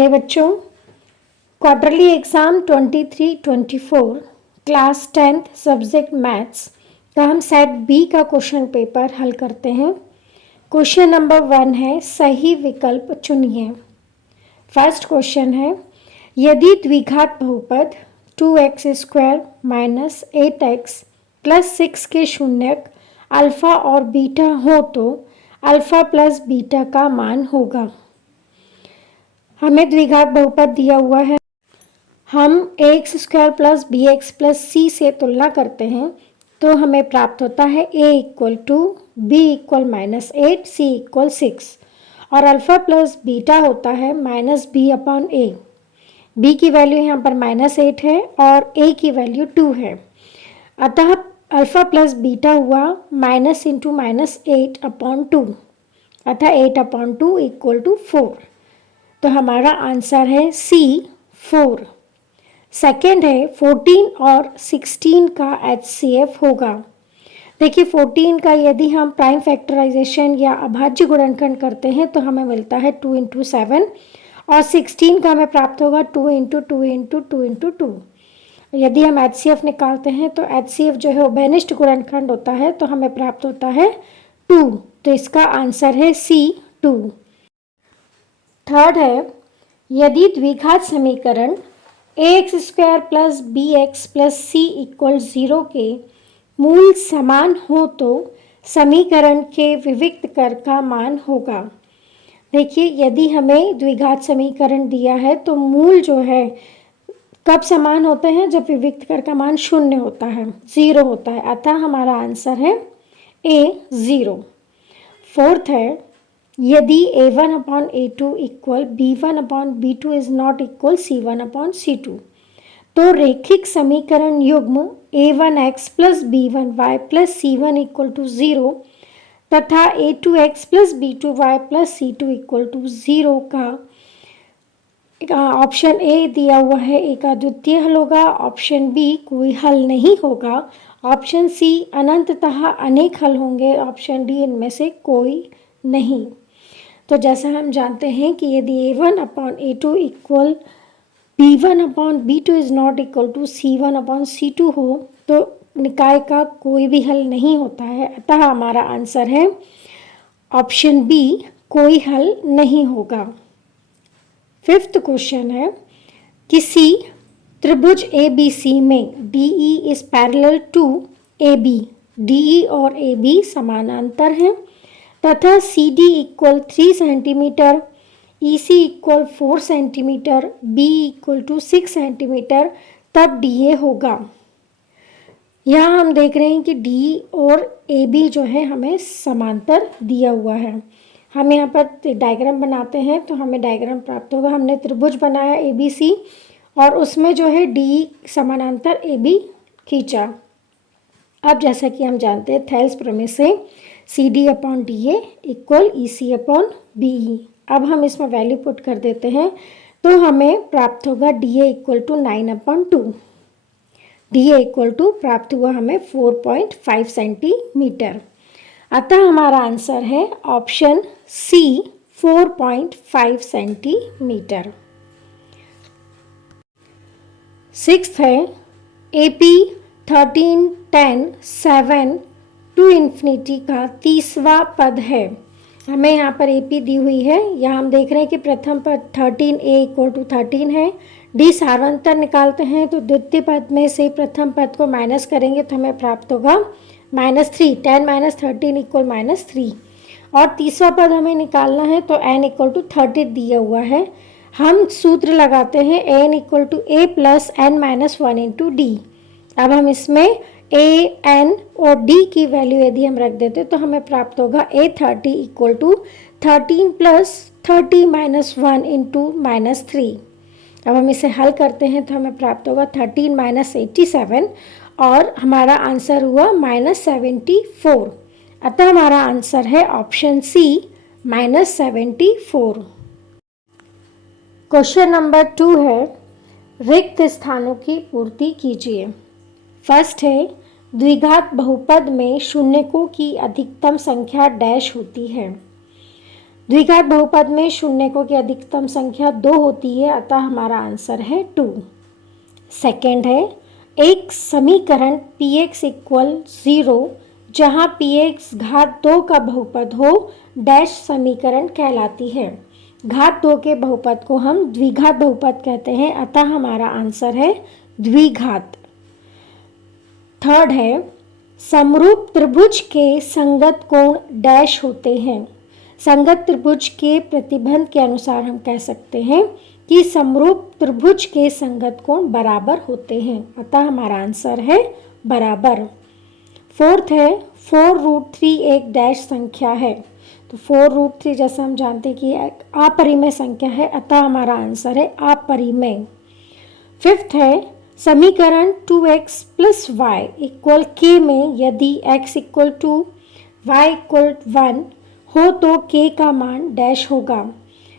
प्यारे बच्चों, quarterly exam 23-24 class 10th subject maths का हम सेट बी का क्वेश्चन पेपर हल करते हैं। क्वेश्चन नंबर 1 है, सही विकल्प चुनिए। फर्स्ट क्वेश्चन है, यदि द्विघात बहुपद 2x² माइनस 8x प्लस 6 के शून्यक अल्फ़ा और बीटा हो तो अल्फ़ा प्लस बीटा का मान होगा। हमें द्विघात बहुपद दिया हुआ है, हम ax² plus bx plus c से तुलना करते हैं तो हमें प्राप्त होता है a equal to b equal -8 c equal 6 और अल्फ़ा प्लस बीटा होता है -b अपॉन a। b की वैल्यू यहाँ पर -8 है और a की वैल्यू 2 है, अतः अल्फ़ा प्लस बीटा हुआ माइनस इंटू -8 अपॉन 2, अतः 8 अपॉन 2 इक्वल टू 4। तो हमारा आंसर है सी 4। सेकेंड है, 14 और 16 का HCF होगा। देखिए 14 का यदि हम प्राइम फैक्टराइजेशन या अभाज्य गुणनखंड करते हैं तो हमें मिलता है 2 इंटू 7 और 16 का हमें प्राप्त होगा 2 इंटू 2 इंटू 2 इंटू 2। यदि हम HCF निकालते हैं तो HCF जो है उभयनिष्ठ गुणनखंड होता है तो हमें प्राप्त होता है 2। तो इसका आंसर है सी 2। थर्ड है, यदि द्विघात समीकरण ax² plus bx plus c equal 0 के मूल समान हो तो समीकरण के विविक्त कर का मान होगा। देखिए यदि हमें द्विघात समीकरण दिया है तो मूल जो है कब समान होते हैं, जब विविक्त कर का मान 0 होता है, 0 होता है, अतः हमारा आंसर है a 0। फोर्थ है, यदि a1 upon a2 equal b1 upon b2 is not equal c1 upon c2 तो रेखिक समीकरण युग्म a1x plus b1y plus c1 equal to 0 तथा a2x plus b2y plus c2 equal to 0 का ऑप्शन ए दिया हुआ है, एक अद्वितीय हल होगा, ऑप्शन बी कोई हल नहीं होगा, ऑप्शन सी अनंततः अनेक हल होंगे, ऑप्शन डी इनमें से कोई नहीं। तो जैसा हम जानते हैं कि यदि a1 upon a2 equal b1 upon b2 is not equal to c1 upon c2 हो तो निकाय का कोई भी हल नहीं होता है, अतः हमारा आंसर है ऑप्शन बी कोई हल नहीं होगा। फिफ्थ क्वेश्चन है, किसी त्रिभुज ABC में DE is parallel to AB, DE और AB समानांतर हैं तथा CD equal 3 centimetre, EC equal 4 centimetre, B equal to 6 centimetre, तब DA होगा। यहाँ हम देख रहे हैं कि D और AB जो है हमें समांतर दिया हुआ है। हम यहाँ पर डायग्राम बनाते हैं तो हमें डायग्राम प्राप्त होगा। हमने त्रिभुज बनाया ABC और उसमें जो है DE समानांतर AB खींचा। अब जैसा कि हम जानते हैं थेल्स प्रमेय से CD upon DA equal EC upon BE। अब हम इसमें वैल्यू पुट कर देते हैं तो हमें प्राप्त होगा DA equal to 9 upon 2। DA equal to प्राप्त हुआ हमें 4.5 सेंटीमीटर, अतः हमारा आंसर है ऑप्शन सी 4.5 सेंटीमीटर। सिक्स्थ है, AP 13, 10, 7 टू इन्फिनिटी का तीसवा पद है। हमें यहाँ पर AP दी हुई है, यहाँ हम देख रहे हैं कि प्रथम पद 13A इक्वल टू 13 है। D सार्वंतर निकालते हैं तो द्वितीय पद में से प्रथम पद को माइनस करेंगे तो हमें प्राप्त होगा -3, 10 माइनस 13 इक्वल -3 और तीसरा पद हमें निकालना है तो n इक्वल टू 30 दिया हुआ है। हम सूत्र लगाते हैं n equal to a plus n minus 1 into D. अब हम इसमें a, n और d की वैल्यू यदि हम रख देते तो हमें प्राप्त होगा a30 equal to 13 plus 30 minus 1 into -3। अब हम इसे हल करते हैं तो हमें प्राप्त होगा 13 माइनस 87 और हमारा आंसर हुआ -74, अतः हमारा आंसर है ऑप्शन सी -74। क्वेश्चन नंबर 2 है, रिक्त स्थानों की पूर्ति कीजिए। फर्स्ट है, द्विघात बहुपद में शून्यकों की अधिकतम संख्या डैश होती है। द्विघात बहुपद में शून्यकों की अधिकतम संख्या 2 होती है, अतः हमारा आंसर है 2। सेकेंड है, एक समीकरण px इक्वल 0 जहाँ px घात 2 का बहुपद हो डैश समीकरण कहलाती है। घात 2 के बहुपद को हम द्विघात बहुपद कहते हैं, अतः हमारा आंसर है द्विघात। थर्ड है, समरूप त्रिभुज के संगत कोण डैश होते हैं। संगत त्रिभुज के प्रतिबंध के अनुसार हम कह सकते हैं कि समरूप त्रिभुज के संगत कोण बराबर होते हैं, अतः हमारा आंसर है बराबर। फोर्थ है, 4√3 एक डैश संख्या है। तो 4√3 जैसा हम जानते हैं कि एक अपरिमेय संख्या है, अतः हमारा आंसर है अपरिमेय। फिफ्थ है, समीकरण 2x plus y equal k में यदि x equal to Y equal 1 हो तो k का मान डैश होगा।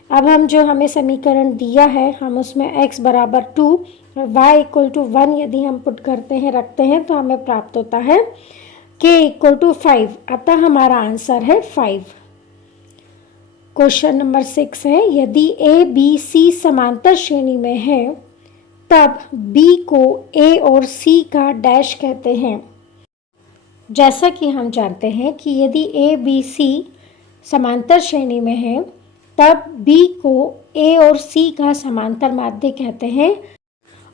अब हम जो हमें समीकरण दिया है हम उसमें x बराबर 2 और y इक्वल टू 1 यदि हम पुट करते हैं रखते हैं तो हमें प्राप्त होता है k इक्वल टू 5, अतः हमारा आंसर है 5। क्वेश्चन नंबर 6 है, यदि a b c समांतर श्रेणी में है तब b को a और c का डैश कहते हैं। जैसा कि हम जानते हैं कि यदि a b c समांतर श्रेणी में है तब b को a और c का समांतर माध्य कहते हैं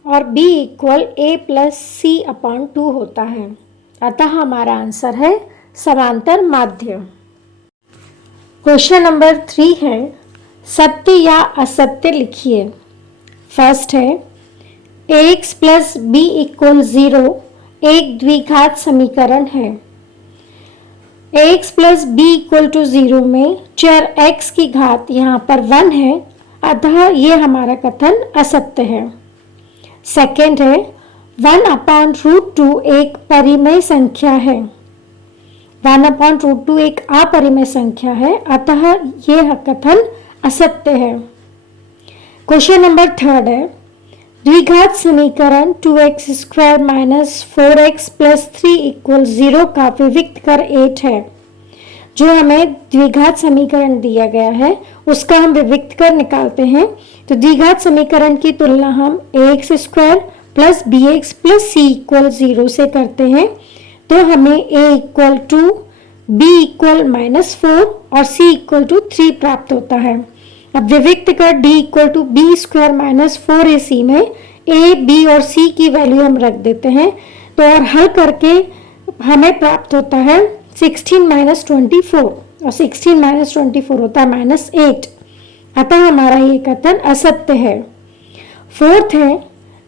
और b equal a plus c upon 2 होता है, अतः हमारा आंसर है समांतर माध्य। क्वेश्चन नंबर 3 है, सत्य या असत्य लिखिए। फर्स्ट है, ax प्लस b इक्वल 0 एक द्विघात समीकरण है। ax plus b equal to 0 में चर x की घात यहाँ पर 1 है, अतः ये हमारा कथन असत्य है। सेकेंड है, 1/√2 एक परिमेय संख्या है। 1/√2 एक अपरिमेय संख्या है, अतः यह कथन असत्य है। क्वेश्चन नंबर 3 है, द्विघात समीकरण 2x² minus 4x plus 3 equal 0 का विविक्त कर 8 है। जो हमें द्विघात समीकरण दिया गया है उसका हम विविक्त कर निकालते हैं। तो द्विघात समीकरण की तुलना हम ax² plus bx plus c equal 0 से करते हैं, तो हमें a equal to b equal -4 और c इक्वल टू 3 प्राप्त होता है। अब विविक्त कर d equal to b² minus 4ac में a, b और c की वैल्यू हम रख देते हैं, तो और हल करके हमें प्राप्त होता है 16 माइनस 24 और 16 माइनस 24 होता है -8, अतः हमारा ये कथन असत्य है। फोर्थ है,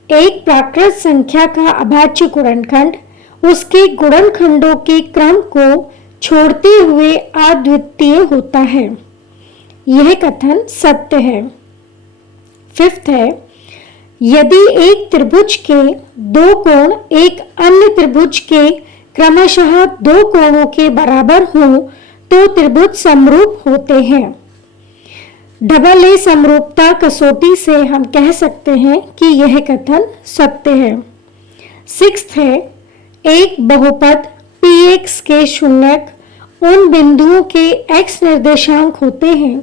एक प्राकृत संख्या का अभाज्य गुणनखंड उसके गुणनखंडों के क्रम को छोड़ते हुए अद्वितीय होता है, यह कथन सत्य है। फिफ्थ है, यदि एक त्रिभुज के दो कोण एक अन्य त्रिभुज के क्रमशः दो कोणों के बराबर हों तो त्रिभुज समरूप होते हैं। डबल ए समरूपता कसौटी से हम कह सकते हैं कि यह कथन सत्य है। सिक्स्थ है, एक बहुपद px के शून्यक उन बिंदुओं के x निर्देशांक होते हैं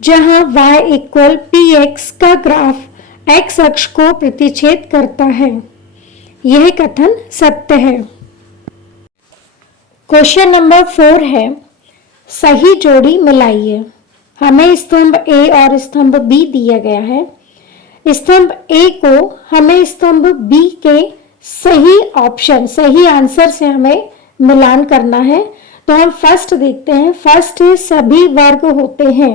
जहां y इक्वल px का ग्राफ x अक्ष को प्रतिच्छेद करता है, यह कथन सत्य है। क्वेश्चन नंबर 4 है, सही जोड़ी मिलाइए। हमें स्तंभ A और स्तंभ B दिया गया है। स्तंभ A को हमें स्तंभ B के सही ऑप्शन सही आंसर से हमें मिलान करना है, तो हम फर्स्ट देखते हैं। फर्स्ट सभी वर्ग होते हैं,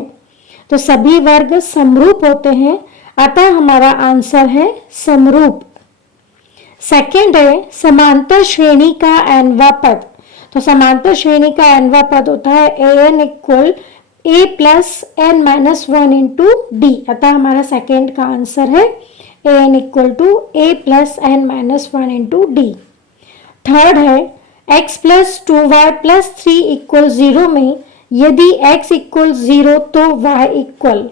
तो सभी वर्ग समरूप होते हैं, अतः हमारा आंसर है समरूप। सेकंड है, समांतर श्रेणी का nवां पद। तो समांतर श्रेणी का nवां पद होता है an equal a plus n minus 1 into D, अतः हमारा सेकेंड का आंसर है an equal to a plus n minus 1 into D. Third है, x plus 2y plus 3 equal 0 में यदि x इक्वल 0 तो y इक्वल,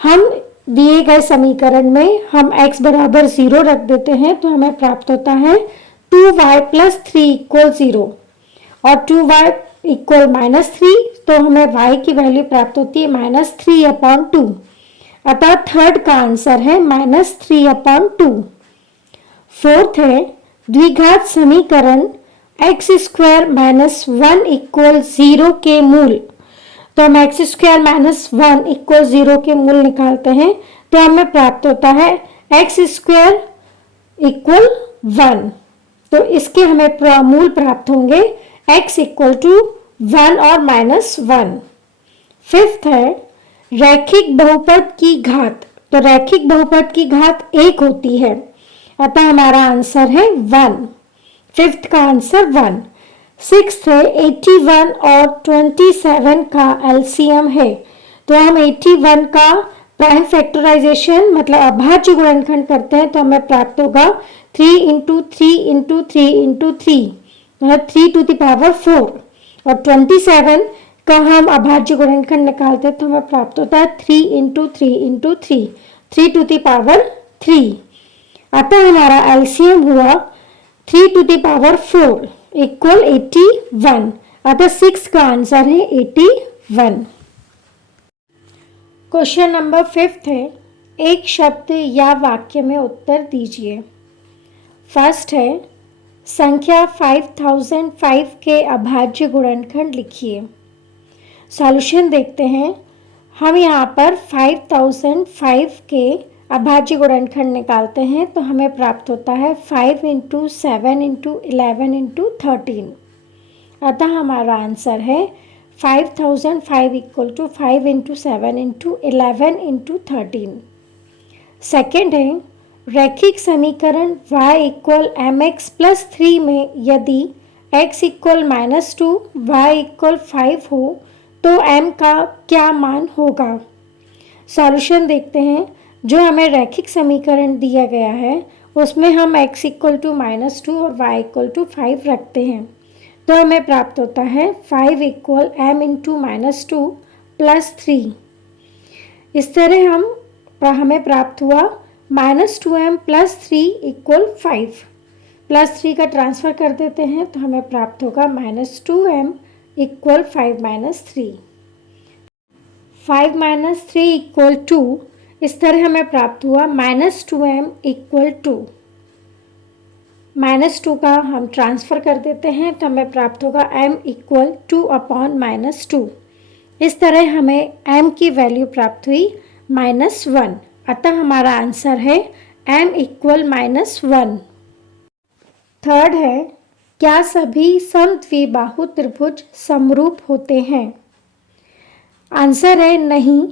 हम दिए गए समीकरण में हम x बराबर 0 रख देते हैं, तो हमें प्राप्त होता है 2y प्लस 3 इक्वल 0 और 2y इक्वल -3, तो तो हमें y की वैल्यू प्राप्त होती है -3/2। अतः थर्ड का आंसर है -3/2। फोर्थ है द्विघात समीकरण x² - 1 = 0 के मूल। तो हम x² - 1 = 0 के मूल निकालते हैं तो हमें प्राप्त होता है x² = 1। तो इसके हमें मूल प्राप्त होंगे x = 1 और -1। फिफ्थ है रैखिक बहुपद की घात। तो रैखिक बहुपद की घात 1 होती है, अतः हमारा आंसर है 1। फिफ्थ का आंसर 1। सिक्स्थ है 81 और 27 का एलसीएम है। तो हम 81 का प्राइम फैक्टराइजेशन मतलब अभाज्य गुणनखंड करते हैं तो हमें प्राप्त होगा 3 × 3 × 3 × 3 मतलब 3⁴। और 27 का हम अभाज्य गुणनखंड निकालते हैं तो हमें प्राप्त होता है 3 × 3 × 3 3⁴। अतः हमारा एलसीएम हुआ 3⁴ = 81। अतः 6 का आंसर है 81। क्वेश्चन नंबर 5 है एक शब्द या वाक्य में उत्तर दीजिए। फर्स्ट है संख्या 5005 के अभाज्य गुणनखंड लिखिए। सॉल्यूशन देखते हैं। हम यहाँ पर 5005 के अभाज्य गुणनखंड निकालते हैं तो हमें प्राप्त होता है 5 × 7 × 11 × 13। अतः हमारा आंसर है 5005 = 5 × 7 × 11 × 13। सेकेंड है रैखिक समीकरण y = mx + 3 में यदि x = -2 y = 5 हो तो m का क्या मान होगा। सॉल्यूशन देखते हैं। जो हमें रैखिक समीकरण दिया गया है उसमें हम x = -2 और y = 5 रखते हैं तो हमें प्राप्त होता है 5 = m × -2 + 3। इस तरह हमें प्राप्त हुआ -2m + 3 = 5। +3 का ट्रांसफ़र कर देते हैं तो हमें प्राप्त होगा -2m = 5 - 3। 5 - 3 = 2। इस तरह हमें प्राप्त हुआ -2m = 2। -2 का हम ट्रांसफ़र कर देते हैं तो हमें प्राप्त होगा m = 2/-2। इस तरह हमें m की वैल्यू प्राप्त हुई -1। अतः हमारा आंसर है m = -1। थर्ड है क्या सभी समद्विबाहु त्रिभुज समरूप होते हैं। आंसर है नहीं,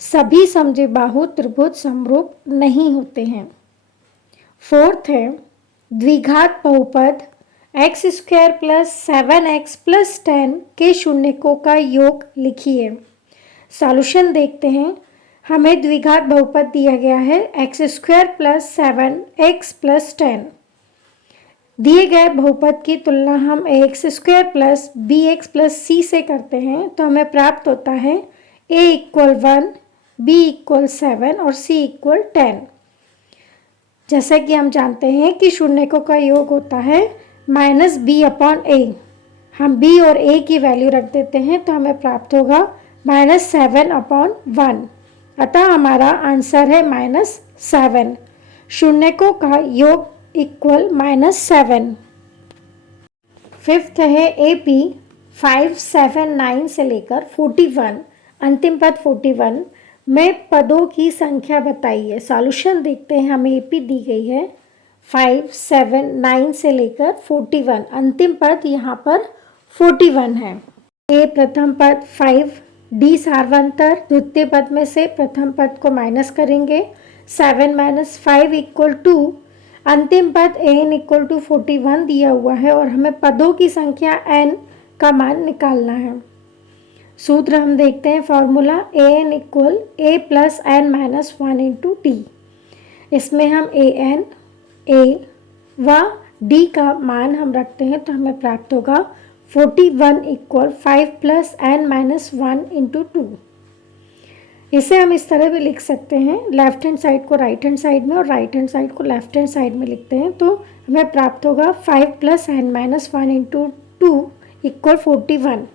सभी समद्विबाहु त्रिभुज समरूप नहीं होते हैं। फोर्थ है द्विघात बहुपद x² + 7x + 10 के शून्यकों का योग लिखिए। सॉल्यूशन देखते हैं। हमें द्विघात बहुपद दिया गया है x² + 7x + 10। दिए गए बहुपद की तुलना हम ax² + bx + c से करते हैं तो हमें प्राप्त होता है a = 1, b = 7 और c = 10। जैसा कि हम जानते हैं कि शून्यकों का योग होता है -b/a। हम b और a की वैल्यू रख देते हैं तो हमें प्राप्त होगा -7/1। अतः हमारा आंसर है -7। शून्यकों का योग = -7। फिफ्थ है AP 579 से लेकर 41 अंतिम पद 41 में पदों की संख्या बताइए। सॉल्यूशन देखते हैं। हमें AP दी गई है 579 से लेकर 41 अंतिम पद यहाँ पर 41 है। A प्रथम पद 5, D सार्वंतर द्वितीय पद में से प्रथम पद को माइनस करेंगे 7 - 5 = 2। अंतिम पद an = 41 दिया हुआ है और हमें पदों की संख्या n का मान निकालना है। सूत्र हम देखते हैं। Formula an = a + n - 1 × t। इसमें हम an, a व d का मान हम रखते हैं तो हमें प्राप्त होगा 41 = 5 + n - 1 × 2। इसे हम इस तरह भी लिख सकते हैं। लेफ्ट हैंड साइड को राइट हैंड साइड में और राइट हैंड साइड को लेफ्ट हैंड साइड में लिखते हैं तो हमें प्राप्त होगा 5 + n - 1 × 2 = 41।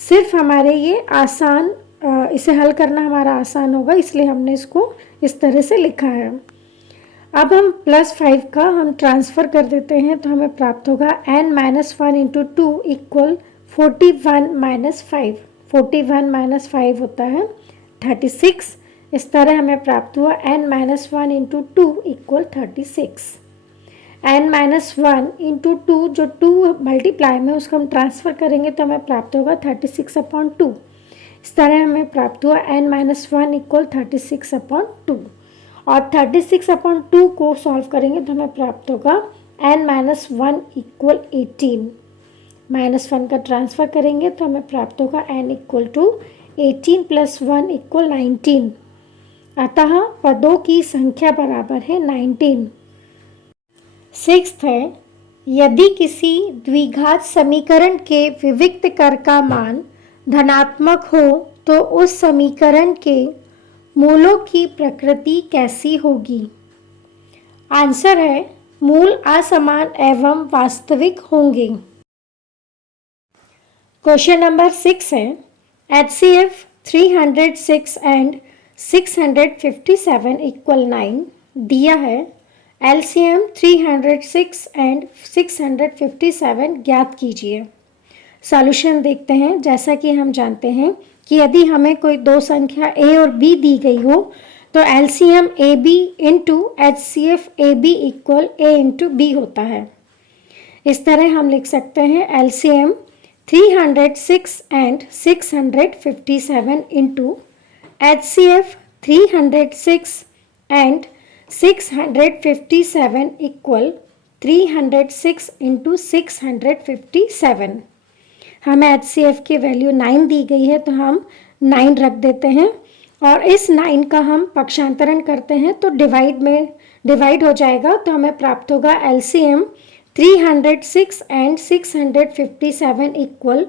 सिर्फ हमारे ये आसान, इसे हल करना हमारा आसान होगा, इसलिए हमने इसको इस तरह से लिखा है। अब हम +5 का हम ट्रांसफ़र कर देते हैं तो हमें प्राप्त होगा n - 1 इंटू 2 इक्वल 41 - 5। 41 - 5 होता है 36। इस तरह हमें प्राप्त हुआ n - 1 into 2 equal 36। n - 1 into 2, जो 2 मल्टीप्लाई में उसको हम ट्रांसफ़र करेंगे तो हमें प्राप्त होगा 36/2। इस तरह हमें प्राप्त हुआ n - 1 इक्वल 36/2। और 36/2 को सॉल्व करेंगे तो हमें प्राप्त होगा n - 1 इक्वल 18। -1 का ट्रांसफ़र करेंगे तो हमें प्राप्त होगा n इक्वल टू 18 + 1 इक्वल 19। अतः पदों की संख्या बराबर है 19। 6th है, यदि किसी द्विघात समीकरण के विविक्त कर का मान धनात्मक हो तो उस समीकरण के मूलों की प्रकृति कैसी होगी? आंसर है मूल असमान एवं वास्तविक होंगे। क्वेश्चन नंबर 6 है, HCF 306 एंड 657 इक्वल 9 दिया है। LCM 306 एंड 657 ज्ञात कीजिए। सॉल्यूशन देखते हैं। जैसा कि हम जानते हैं कि यदि हमें कोई दो संख्या a और b दी गई हो तो LCM AB into HCF AB equal a into b होता है। इस तरह हम लिख सकते हैं LCM 306 and 657 into HCF 306 and 657 equal 306 into 657। हमें HCF की वैल्यू 9 दी गई है तो हम 9 रख देते हैं और इस 9 का हम पक्षांतरण करते हैं तो डिवाइड हो जाएगा तो हमें प्राप्त होगा LCM 306 एंड 657 इक्वल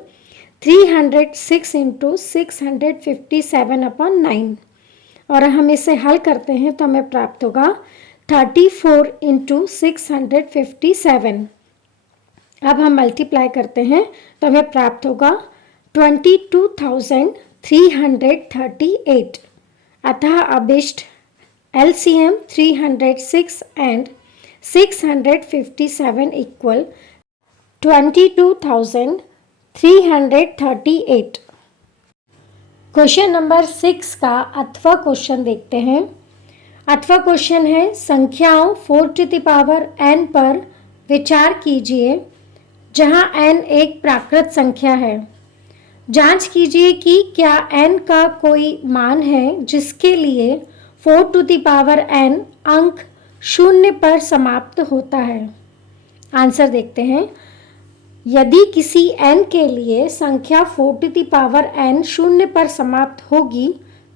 306 इंटू 657/9। और हम इसे हल करते हैं तो हमें प्राप्त होगा 34 इंटू 657। अब हम मल्टीप्लाई करते हैं तो हमें प्राप्त होगा 22,338। अतः अभिष्ट LCM 306 and 657 equal 22,338। Question number 6 का अथवा क्वेश्चन देखते हैं। अथवा क्वेश्चन है, संख्याओं 4n पर विचार कीजिए जहां n एक प्राकृत संख्या है। जांच कीजिए कि क्या n का कोई मान है जिसके लिए 4n अंक 0 पर समाप्त होता है। आंसर देखते हैं। यदि किसी n के लिए संख्या 4n 0 पर समाप्त होगी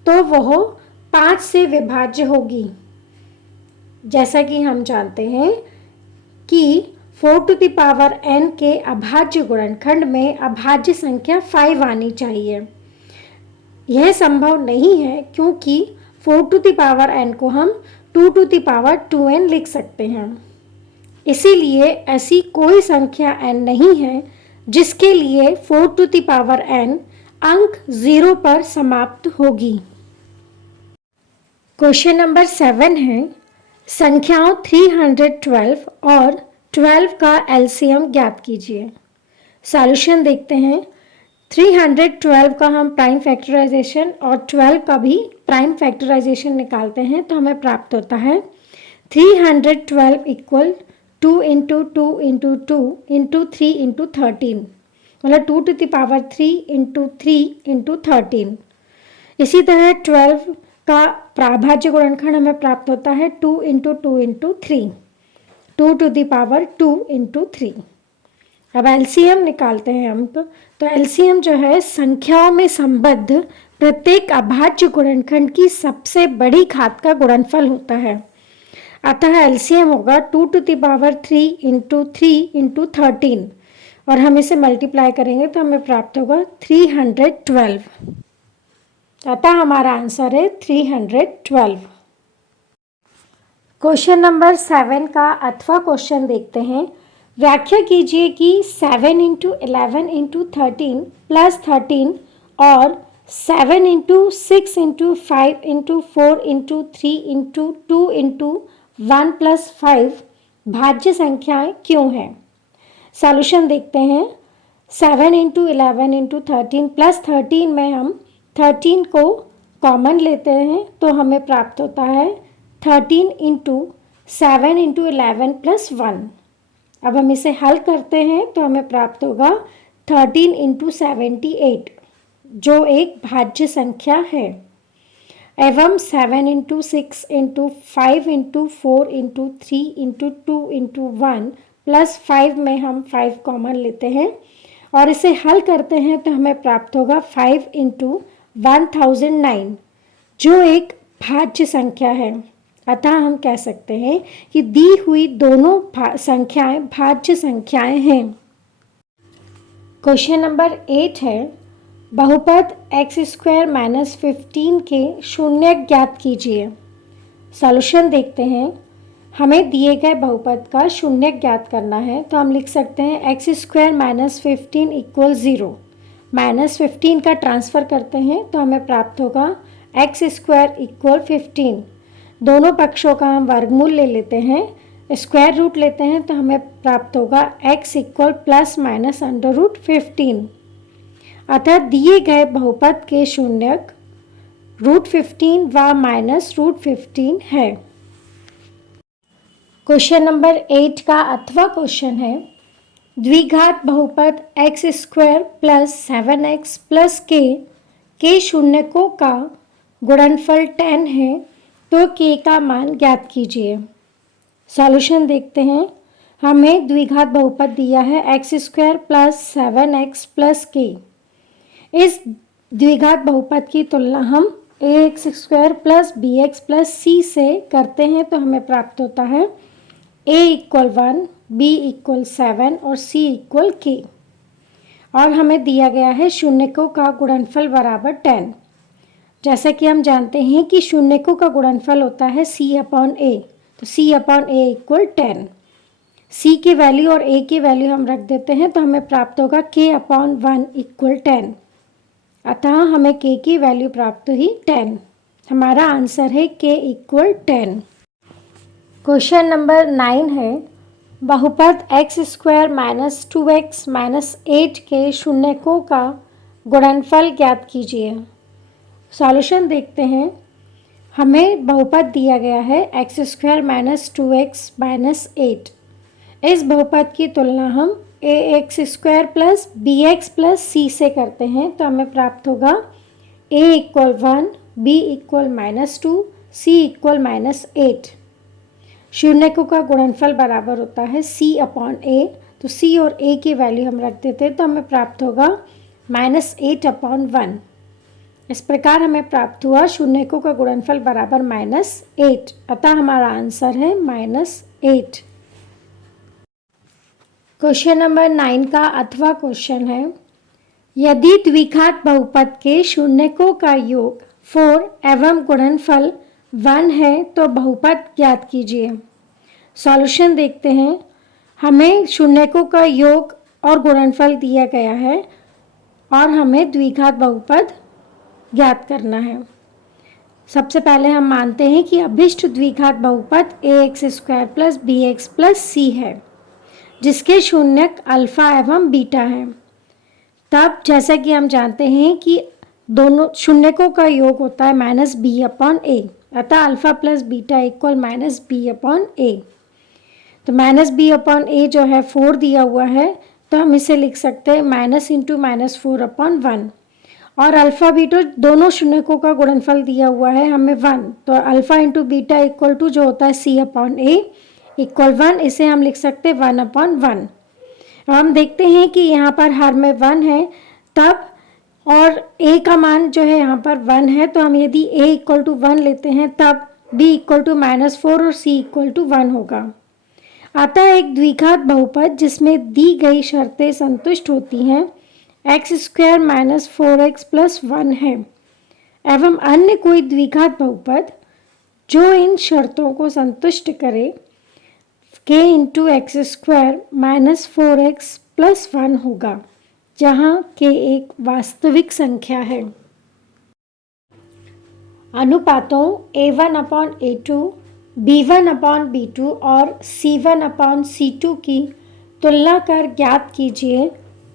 तो वह 5 से विभाज्य होगी। जैसा कि हम जानते हैं कि 4n के अभाज्य गुणनखंड में अभाज्य संख्या 5 आनी चाहिए। यह संभव नहीं है क्योंकि 4n को हम 2n लिख सकते हैं। इसीलिए ऐसी कोई संख्या n नहीं है जिसके लिए 4n अंक 0 पर समाप्त होगी। क्वेश्चन नंबर 7 है, संख्याओं 312 और 12 का LCM ज्ञात कीजिए। सॉल्यूशन देखते हैं। 312 का हम प्राइम फैक्टराइजेशन और 12 का भी प्राइम फैक्टराइजेशन निकालते हैं तो हमें प्राप्त होता है 312 equal 2 into 2 into 2 into 3 into 13, मतलब 2³ इंटू 3 इंटू 13। इसी तरह 12 का अभाज्य गुणनखंड हमें प्राप्त होता है 2 इंटू 2 इंटू 3, 2² इंटू 3। अब LCM निकालते हैं हम तो LCM जो है संख्याओं में संबद्ध प्रत्येक अभाज्य गुणनखंड की सबसे बड़ी घात का गुणनफल होता है। अतः LCM होगा 2³ इंटू 3 इंटू 13 और हम इसे मल्टीप्लाई करेंगे तो हमें प्राप्त होगा 312। अतः हमारा आंसर है 312। क्वेश्चन नंबर 7 का अथवा क्वेश्चन देखते हैं। व्याख्या कीजिए कि 7 इंटू 11 इंटू 13 प्लस 13 और 7 into 6 into 5 into 4 into 3 into 2 into 1 plus 5 भाज्य संख्याएं क्यों हैं। सॉल्यूशन देखते हैं। 7 इंटू 11 इंटू 13 प्लस 13 में हम 13 को कॉमन लेते हैं तो हमें प्राप्त होता है 13 इंटू 7 इंटू 11 प्लस 1। अब हम इसे हल करते हैं तो हमें प्राप्त होगा 13 इंटू 78 जो एक भाज्य संख्या है। एवं 7 into 6 into 5 into 4 into 3 into 2 into 1 plus 5 में हम 5 कॉमन लेते हैं और इसे हल करते हैं तो हमें प्राप्त होगा 5 इंटू 1009 जो एक भाज्य संख्या है। अतः हम कह सकते हैं कि दी हुई दोनों संख्याएं भाज्य संख्याएं हैं। क्वेश्चन नंबर 8 है, बहुपद एक्स स्क्वायर माइनस 15 के शून्य ज्ञात कीजिए। सॉल्यूशन देखते हैं। हमें दिए गए बहुपद का शून्य ज्ञात करना है तो हम लिख सकते हैं x square minus 15 equal 0। Minus 15 का ट्रांसफ़र करते हैं तो हमें प्राप्त होगा एक्स स्क्वायर इक्वल 15। दोनों पक्षों का हम वर्गमूल ले लेते हैं, स्क्वायर रूट लेते हैं तो हमें प्राप्त होगा x equal plus minus under root 15। अतः दिए गए बहुपद के शून्यक रूट 15 व माइनस रूट 15 है। क्वेश्चन नंबर 8 का अथवा क्वेश्चन है, द्विघात बहुपद x square plus 7x plus के शून्यकों का गुणनफल 10 है तो k का मान ज्ञात कीजिए। सॉल्यूशन देखते हैं। हमें द्विघात बहुपद दिया है x square plus 7x plus के। इस द्विघात बहुपद की तुलना हम ax square plus bx plus c से करते हैं तो हमें प्राप्त होता है a इक्वल 1, b इक्वल 7 और c इक्वल k। और हमें दिया गया है शून्यकों का गुणनफल बराबर 10। जैसा कि हम जानते हैं कि शून्यकों का गुणनफल होता है c अपॉन a, तो c upon a equal 10। c की वैल्यू और a की वैल्यू हम रख देते हैं तो हमें प्राप्त होगा k अपॉन 1 इक्वल 10। अतः हमें k की वैल्यू प्राप्त हुई 10। हमारा आंसर है k इक्वल 10। क्वेश्चन नंबर 9 है, बहुपद x square minus 2x minus 8 के शून्यकों का गुणनफल ज्ञात कीजिए। सॉल्यूशन देखते हैं। हमें बहुपद दिया गया है x square minus 2x minus 8। इस बहुपद की तुलना हम ax square plus bx plus c से करते हैं तो हमें प्राप्त होगा a equal 1, b equal minus 2, c equal minus 8। शून्यकों का गुणनफल बराबर होता है c अपॉन a, तो c और a की वैल्यू हम रख देते हैं तो हमें प्राप्त होगा माइनस 8 अपॉन 1। इस प्रकार हमें प्राप्त हुआ शून्यकों का गुणनफल बराबर माइनस 8। अतः हमारा आंसर है माइनस 8। क्वेश्चन नंबर 9 का अथवा क्वेश्चन है, यदि द्विघात बहुपद के शून्यकों का योग 4 एवं गुणनफल 1 है तो बहुपद ज्ञात कीजिए। सॉल्यूशन देखते हैं। हमें शून्यकों का योग और गुणनफल दिया गया है और हमें द्विघात बहुपद ज्ञात करना है। सबसे पहले हम मानते हैं कि अभिष्ट द्विघात बहुपद ax square plus bx plus c है जिसके शून्यक अल्फा एवं बीटा है। तब जैसा कि हम जानते हैं कि दोनों शून्यकों का योग होता है माइनस बी अपॉन ए, अतः alpha plus beta equal minus B upon A. तो माइनस बी अपॉन ए जो है 4 दिया हुआ है तो हम इसे लिख सकते हैं माइनस इंटू माइनस 4 अपॉन 1। और अल्फ़ा बीटा दोनों शून्यकों का गुणनफल दिया हुआ है हमें 1, तो alpha into beta equal to जो होता है c अपॉन ए इक्वल 1, इसे हम लिख सकते हैं 1 अपॉन 1। अब हम देखते हैं कि यहाँ पर हर में 1 है तब और a का मान जो है यहाँ पर 1 है, तो हम यदि a इक्वल टू 1 लेते हैं तब b इक्वल टू -4 और c इक्वल टू 1 होगा। अतः एक द्विघात बहुपद जिसमें दी गई शर्तें संतुष्ट होती हैं x square minus 4x plus 1 है एवं अन्य कोई द्विघात बहुपद जो इन शर्तों को संतुष्ट करे k into x square minus 4x plus 1 होगा, जहाँ k एक वास्तविक संख्या है। अनुपातों a1/a2, b1/b2 और c1/c2 की तुलना कर ज्ञात कीजिए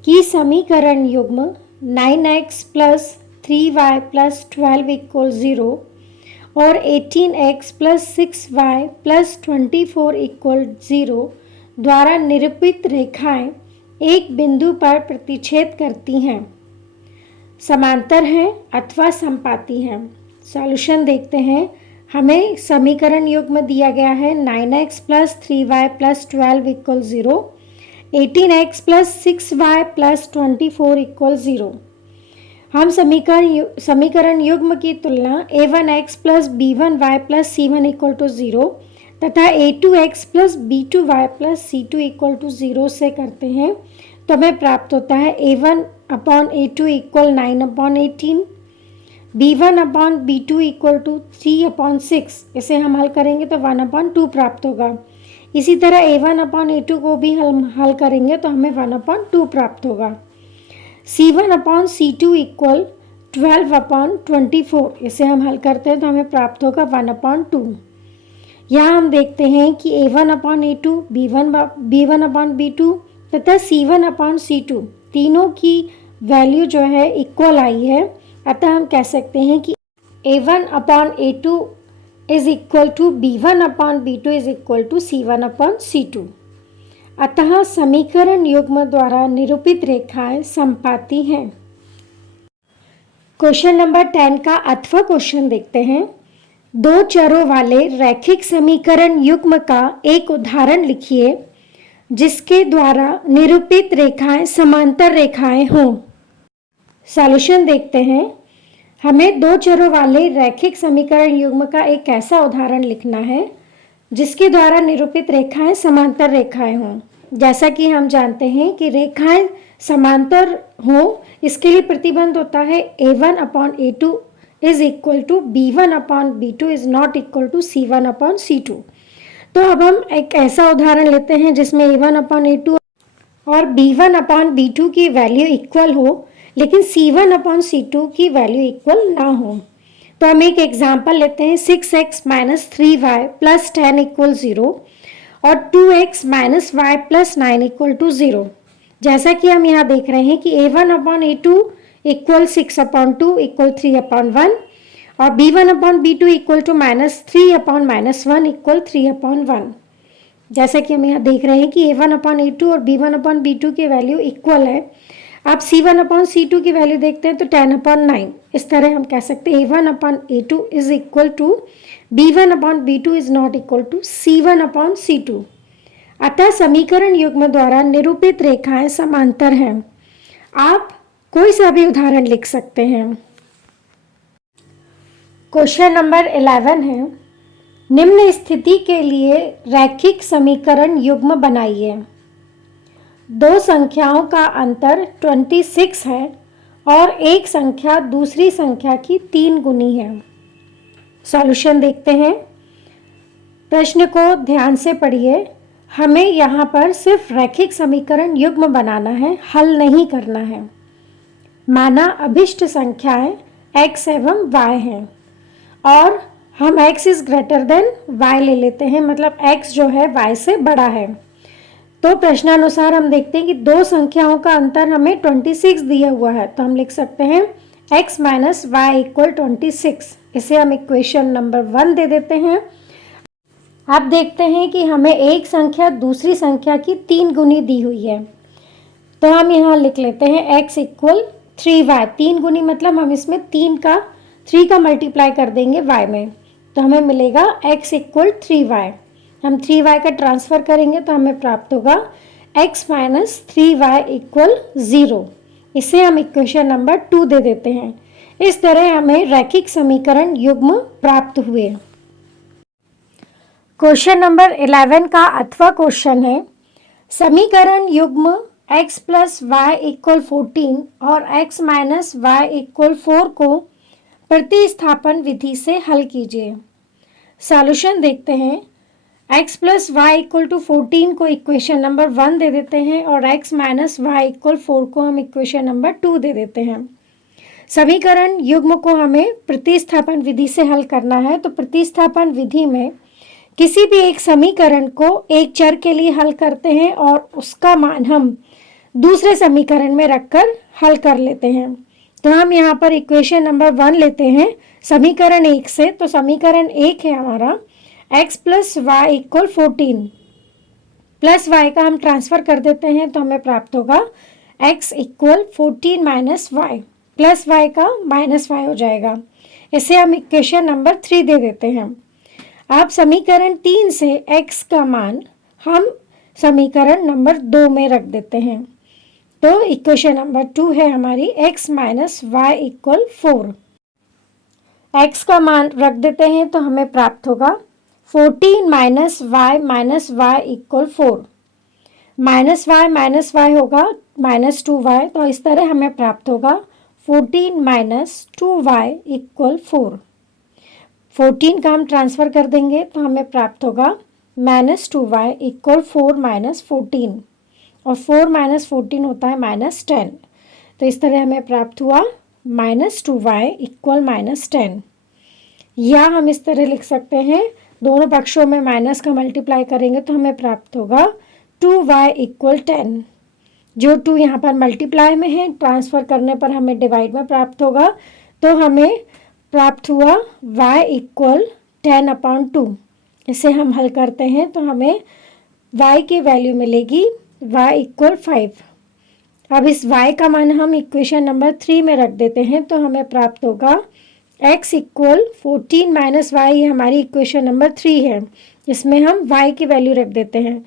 कि समीकरण युग्म 9x plus 3y plus 12 equal 0 और 18x plus 6y plus 24 equal 0 द्वारा निरूपित रेखाएं एक बिंदु पर प्रतिच्छेद करती हैं, समांतर हैं अथवा समपाती हैं। सॉल्यूशन देखते हैं। हमें समीकरण युग्म दिया गया है 9x plus 3y plus 12 equal 0, 18x plus 6y plus 24 equal 0। हम समीकरण युग्म की तुलना a1x plus b1y plus c1 equal to 0 तथा a2x plus b2y plus c2 equal to 0 से करते हैं, तो हमें प्राप्त होता है a1/a2 equal 9/18, b1/b2 equal to 3/6। इसे हम हल करेंगे तो 1/2 प्राप्त होगा। इसी तरह a1/a2 को भी हम हल करेंगे तो हमें 1/2 प्राप्त होगा। c1/c2 इक्वल 12/24, इसे हम हल करते हैं तो हमें प्राप्त होगा 1/2। यहाँ हम देखते हैं कि a1/a2, b1/b2 तथा c1/c2 तीनों की वैल्यू जो है इक्वल आई है, अतः हम कह सकते हैं कि a1/a2 is equal to b1/b2 is equal to c1/c2। अतः समीकरण युग्म द्वारा निरूपित रेखाएं समपाती हैं। क्वेश्चन नंबर 10 का अथवा क्वेश्चन देखते हैं। दो चरों वाले रैखिक समीकरण युग्म का एक उदाहरण लिखिए जिसके द्वारा निरूपित रेखाएं समांतर रेखाएं हों। सॉल्यूशन देखते हैं। हमें दो चरों वाले रैखिक समीकरण युग्म का एक ऐसा उदाहरण लिखना है जिसके द्वारा निरूपित रेखाएं समांतर रेखाएं हों। जैसा कि हम जानते हैं कि रेखाएं समांतर हों, इसके लिए प्रतिबंध होता है a1/a2 is equal to b1/b2 is not equal to c1/c2। तो अब हम एक ऐसा उदाहरण लेते हैं जिसमें a1/a2 और b1/b2 की वैल्यू इक्वल हो, लेकिन c1/c2 की वैल्यू इक्वल ना हो। तो हम एक एग्जाम्पल लेते हैं 6x minus 3y plus 10 equal 0 और 2x minus y plus 9 equal to 0। जैसा कि हम यहाँ देख रहे हैं कि a1/a2 इक्वल 6/2 इक्वल 3/1 और b1/b2 equal to minus 3/-1 equal 3/1। जैसा कि हम यहाँ देख रहे हैं कि a1/a2 और b1/b2 की वैल्यू इक्वल है। आप c1/c2 की वैल्यू देखते हैं तो 10/9। इस तरह हम कह सकते हैं a1/a2 is equal to b1/b2 is not equal to c1/c2। अतः समीकरण युग्म द्वारा निरूपित रेखाएं समांतर हैं। आप कोई सा भी उदाहरण लिख सकते हैं। क्वेश्चन नंबर 11 है, निम्न स्थिति के लिए रैखिक समीकरण युग्म बनाइए। दो संख्याओं का अंतर 26 है और एक संख्या दूसरी संख्या की 3 गुनी है। सॉल्यूशन देखते हैं। प्रश्न को ध्यान से पढ़िए। हमें यहाँ पर सिर्फ रैखिक समीकरण युग्म बनाना है, हल नहीं करना है। माना अभिष्ट संख्याएं x एवं y हैं और हम x is greater than y ले लेते हैं, मतलब x जो है y से बड़ा है। तो प्रश्नानुसार हम देखते हैं कि दो संख्याओं का अंतर हमें 26 दिया हुआ है, तो हम लिख सकते हैं x माइनस वाई इक्वल 26। इसे हम इक्वेशन नंबर 1 दे देते हैं। आप देखते हैं कि हमें एक संख्या दूसरी संख्या की 3 गुनी दी हुई है, तो हम यहाँ लिख लेते हैं x इक्वल 3y। 3 गुनी मतलब हम इसमें 3 का मल्टीप्लाई कर देंगे y में, तो हमें मिलेगा x इक्वल 3y। हम 3y का ट्रांसफ़र करेंगे तो हमें प्राप्त होगा x माइनस 3y इक्वल 0। इसे हम इक्वेशन नंबर 2 दे देते हैं। इस तरह हमें रैखिक समीकरण युग्म प्राप्त हुए। क्वेश्चन नंबर 11 का अथवा क्वेश्चन है, समीकरण युग्म x प्लस वाई इक्वल 14 और x माइनस वाई इक्वल 4 को प्रतिस्थापन विधि से हल कीजिए। सॉल्यूशन देखते हैं। x plus y equal to 14 को इक्वेशन नंबर 1 दे देते हैं और x माइनस वाई इक्वल 4 को हम इक्वेशन नंबर 2 दे देते हैं। समीकरण युग्म को हमें प्रतिस्थापन विधि से हल करना है। तो प्रतिस्थापन विधि में किसी भी एक समीकरण को एक चर के लिए हल करते हैं और उसका मान हम दूसरे समीकरण में रखकर हल कर लेते हैं। तो हम यहाँ पर इक्वेशन नंबर 1 लेते हैं समीकरण 1 से। तो समीकरण 1 है हमारा x plus y equal 14, plus y का हम ट्रांसफर कर देते हैं तो हमें प्राप्त होगा x equal 14 minus y, plus y का माइनस वाई हो जाएगा। इसे हम इक्वेशन नंबर 3 दे देते हैं। अब समीकरण 3 से x का मान हम समीकरण नंबर 2 में रख देते हैं। तो इक्वेशन नंबर 2 है हमारी x minus y equal 4। x का मान रख देते हैं तो हमें प्राप्त होगा 14 minus y equal 4। Minus y होगा माइनस 2y, तो इस तरह हमें प्राप्त होगा 14 माइनस 2y इक्वल 4। 14 का हम ट्रांसफ़र कर देंगे तो हमें प्राप्त होगा माइनस 2y इक्वल 4 माइनस 14, और 4 माइनस 14 होता है माइनस 10। तो इस तरह हमें प्राप्त हुआ माइनस 2y इक्वल माइनस 10। या हम इस तरह लिख सकते हैं, दोनों पक्षों में माइनस का मल्टीप्लाई करेंगे तो हमें प्राप्त होगा 2y इक्वल 10। जो 2 यहाँ पर मल्टीप्लाई में है, ट्रांसफ़र करने पर हमें डिवाइड में प्राप्त होगा। तो हमें प्राप्त हुआ y इक्वल 10/2। इसे हम हल करते हैं तो हमें y की वैल्यू मिलेगी y इक्वल 5। अब इस y का मान हम इक्वेशन नंबर 3 में रख देते हैं तो हमें प्राप्त होगा x इक्वल 14 माइनस वाई, ये हमारी इक्वेशन नंबर 3 है। इसमें हम y की वैल्यू रख देते हैं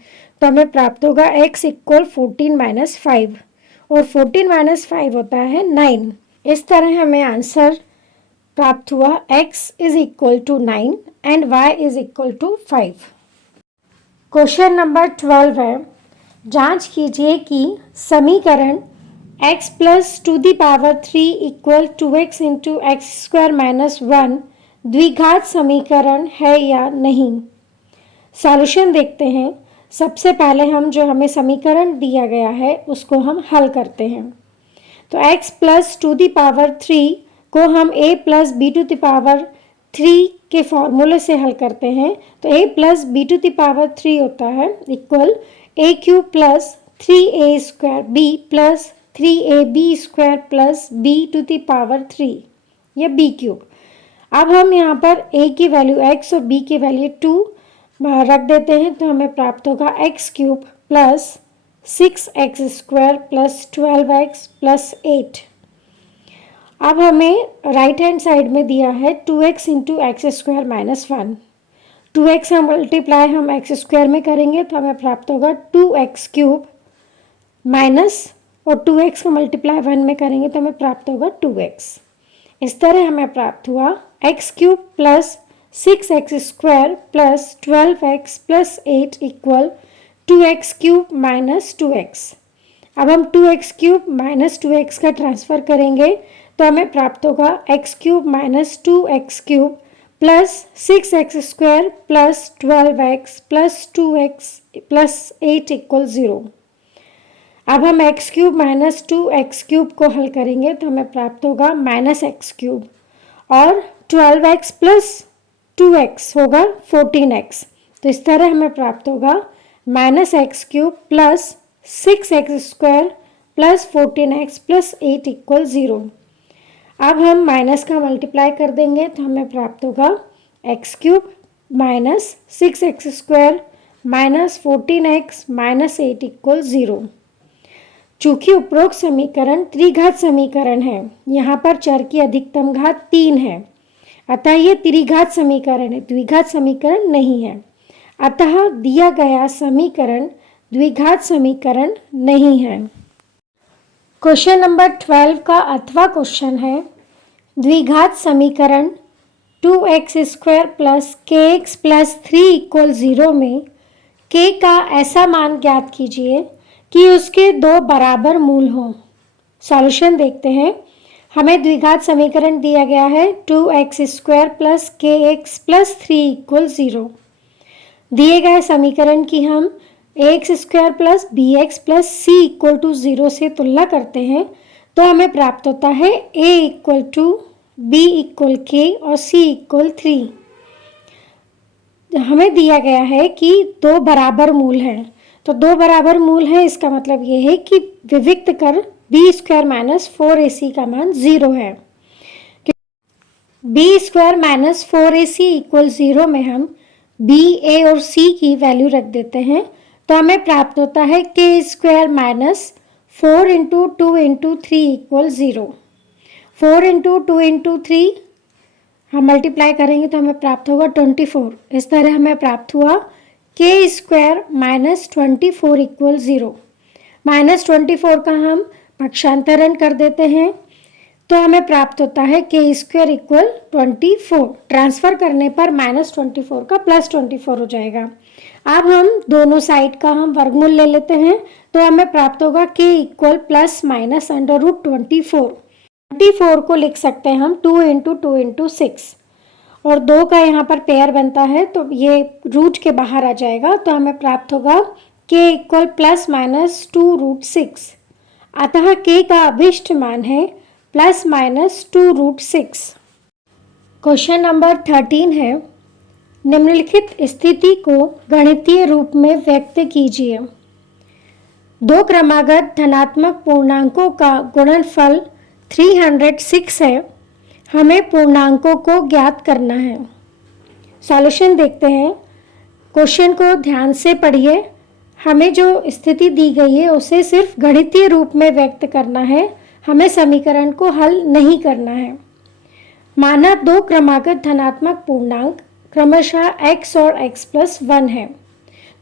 तो हमें प्राप्त होगा x इक्वल 14 माइनस 5, और 14 माइनस 5 होता है 9। इस तरह हमें आंसर प्राप्त हुआ x is equal to 9 and y is equal to 5। Question number 12 है, जांच कीजिए कि समीकरण x plus two the power 3 equal 2x into x square minus 1 द्विघात समीकरण है या नहीं। सॉल्यूशन देखते हैं। सबसे पहले हम जो हमें समीकरण दिया गया है उसको हम हल करते हैं। तो x plus two the power 3 को हम a plus b to the power 3 के फॉर्मूले से हल करते हैं। तो a plus b to the power 3 होता है equal a cube plus 3a square b plus 3ab square plus b to the power 3 या b क्यूब। अब हम यहाँ पर a की वैल्यू x और b की वैल्यू 2 रख देते हैं तो हमें प्राप्त होगा x cube plus 6x square plus 12x plus 8। अब हमें राइट हैंड साइड में दिया है 2x into x square minus 1। 2x का मल्टीप्लाई हम एक्स स्क्वायर में करेंगे तो हमें प्राप्त होगा 2x क्यूब माइनस, और 2x का मल्टीप्लाई 1 में करेंगे तो हमें प्राप्त होगा 2x। इस तरह हमें प्राप्त हुआ x cube plus 6x square plus 12x plus 8 equal 2x cube minus 2x। अब हम 2x क्यूब माइनस 2x का ट्रांसफ़र करेंगे तो हमें प्राप्त होगा x cube minus 2x cube plus 6x square plus 12x plus 2x plus 8 equal 0। अब हम x cube minus 2x cube को हल करेंगे तो हमें प्राप्त होगा माइनस x क्यूब, और 12x प्लस 2x होगा 14x। तो इस तरह हमें प्राप्त होगा minus x cube plus 6x square plus 14x plus 8 equal 0। अब हम माइनस का मल्टीप्लाई कर देंगे तो हमें प्राप्त होगा x cube minus 6x square minus 14x minus 8 equal 0। चूँकि उपरोक्त समीकरण त्रिघात समीकरण है, यहाँ पर चर की अधिकतम घात 3 है, अतः ये त्रिघात समीकरण है, द्विघात समीकरण नहीं है। अतः दिया गया समीकरण द्विघात समीकरण नहीं है। क्वेश्चन नंबर 12 का अथवा क्वेश्चन है, द्विघात समीकरण 2x square plus kx plus 3 equal 0 में k का ऐसा मान ज्ञात कीजिए कि उसके दो बराबर मूल हों। सॉल्यूशन देखते हैं। हमें द्विघात समीकरण दिया गया है 2x square plus kx plus 3 equal 0। दिए गए समीकरण की हम ax square plus B x plus C equal to 0 से तुलना करते हैं तो हमें प्राप्त होता है a equal two b equal k और c इक्वल 3। हमें दिया गया है कि दो बराबर मूल हैं, तो दो बराबर मूल हैं इसका मतलब ये है कि विविक्त कर बी स्क्वायर माइनस 4ac का मान 0 है। B square minus 4ac equal 0 में हम बी ए और सी की वैल्यू रख देते हैं तो हमें प्राप्त होता है के square minus 4 into 2 into 3 equal 0। 4 into 2 into 3 हम मल्टीप्लाई करेंगे तो हमें प्राप्त होगा 24। इस तरह हमें प्राप्त हुआ के स्क्वायर माइनस 24 इक्वल 0। माइनस 24 का हम पक्षांतरण कर देते हैं तो हमें प्राप्त होता है के स्क्वायर इक्वल 24। ट्रांसफर करने पर माइनस 24 का प्लस 24 हो जाएगा। अब हम दोनों साइड का हम वर्गमूल ले लेते हैं तो हमें प्राप्त होगा k equal plus minus under root 24 को लिख सकते हैं हम 2 इंटू 2 इंटू 6 और 2 का यहाँ पर पेयर बनता है तो ये रूट के बाहर आ जाएगा तो हमें प्राप्त होगा k equal plus minus 2 root 6। अतः के का अभिष्ट मान है प्लस माइनस 2 रूट 6। क्वेश्चन नंबर 13 है, निम्नलिखित स्थिति को गणितीय रूप में व्यक्त कीजिए। दो क्रमागत धनात्मक पूर्णांकों का गुणनफल 306 है। हमें पूर्णांकों को ज्ञात करना है। सॉल्यूशन देखते हैं। क्वेश्चन को ध्यान से पढ़िए। हमें जो स्थिति दी गई है उसे सिर्फ गणितीय रूप में व्यक्त करना है, हमें समीकरण को हल नहीं करना है। माना दो क्रमागत धनात्मक पूर्णांक क्रमशः x और x प्लस 1 है।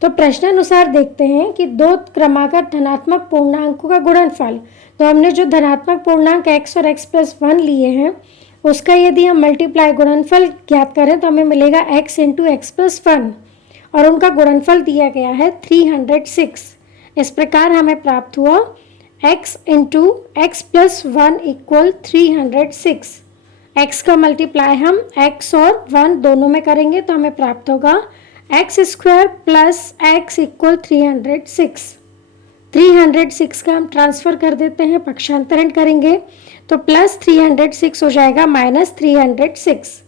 तो प्रश्नानुसार देखते हैं कि दो क्रमागत धनात्मक पूर्णांकों का गुणनफल, तो हमने जो धनात्मक पूर्णांक x और x प्लस 1 लिए हैं उसका यदि हम मल्टीप्लाई गुणनफल ज्ञात करें तो हमें मिलेगा x इंटू एक्स प्लस 1 और उनका गुणनफल दिया गया है 306। इस प्रकार हमें प्राप्त हुआ x into x plus 1 equal 306। x का मल्टीप्लाई हम x और 1 दोनों में करेंगे तो हमें प्राप्त होगा x square plus x equal 306। 306 का हम ट्रांसफर कर देते हैं, पक्षांतरण करेंगे तो प्लस 306 हो जाएगा माइनस 306।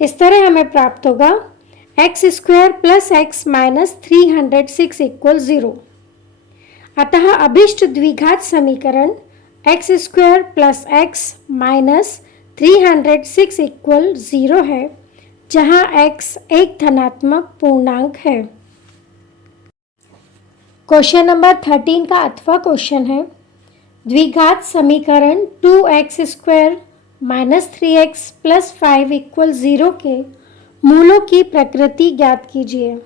इस तरह हमें प्राप्त होगा x square plus x minus 306 equal 0। अतः अभिष्ट द्विघात समीकरण x square plus x minus 306 equal 0 है, जहां x एक धनात्मक पूर्णांक है। क्वेश्चन नंबर 13 का 8वां क्वेश्चन है, द्विघात समीकरण 2x square minus 3x plus 5 equal 0 के मूलों की प्रकृति ज्ञात कीजिए।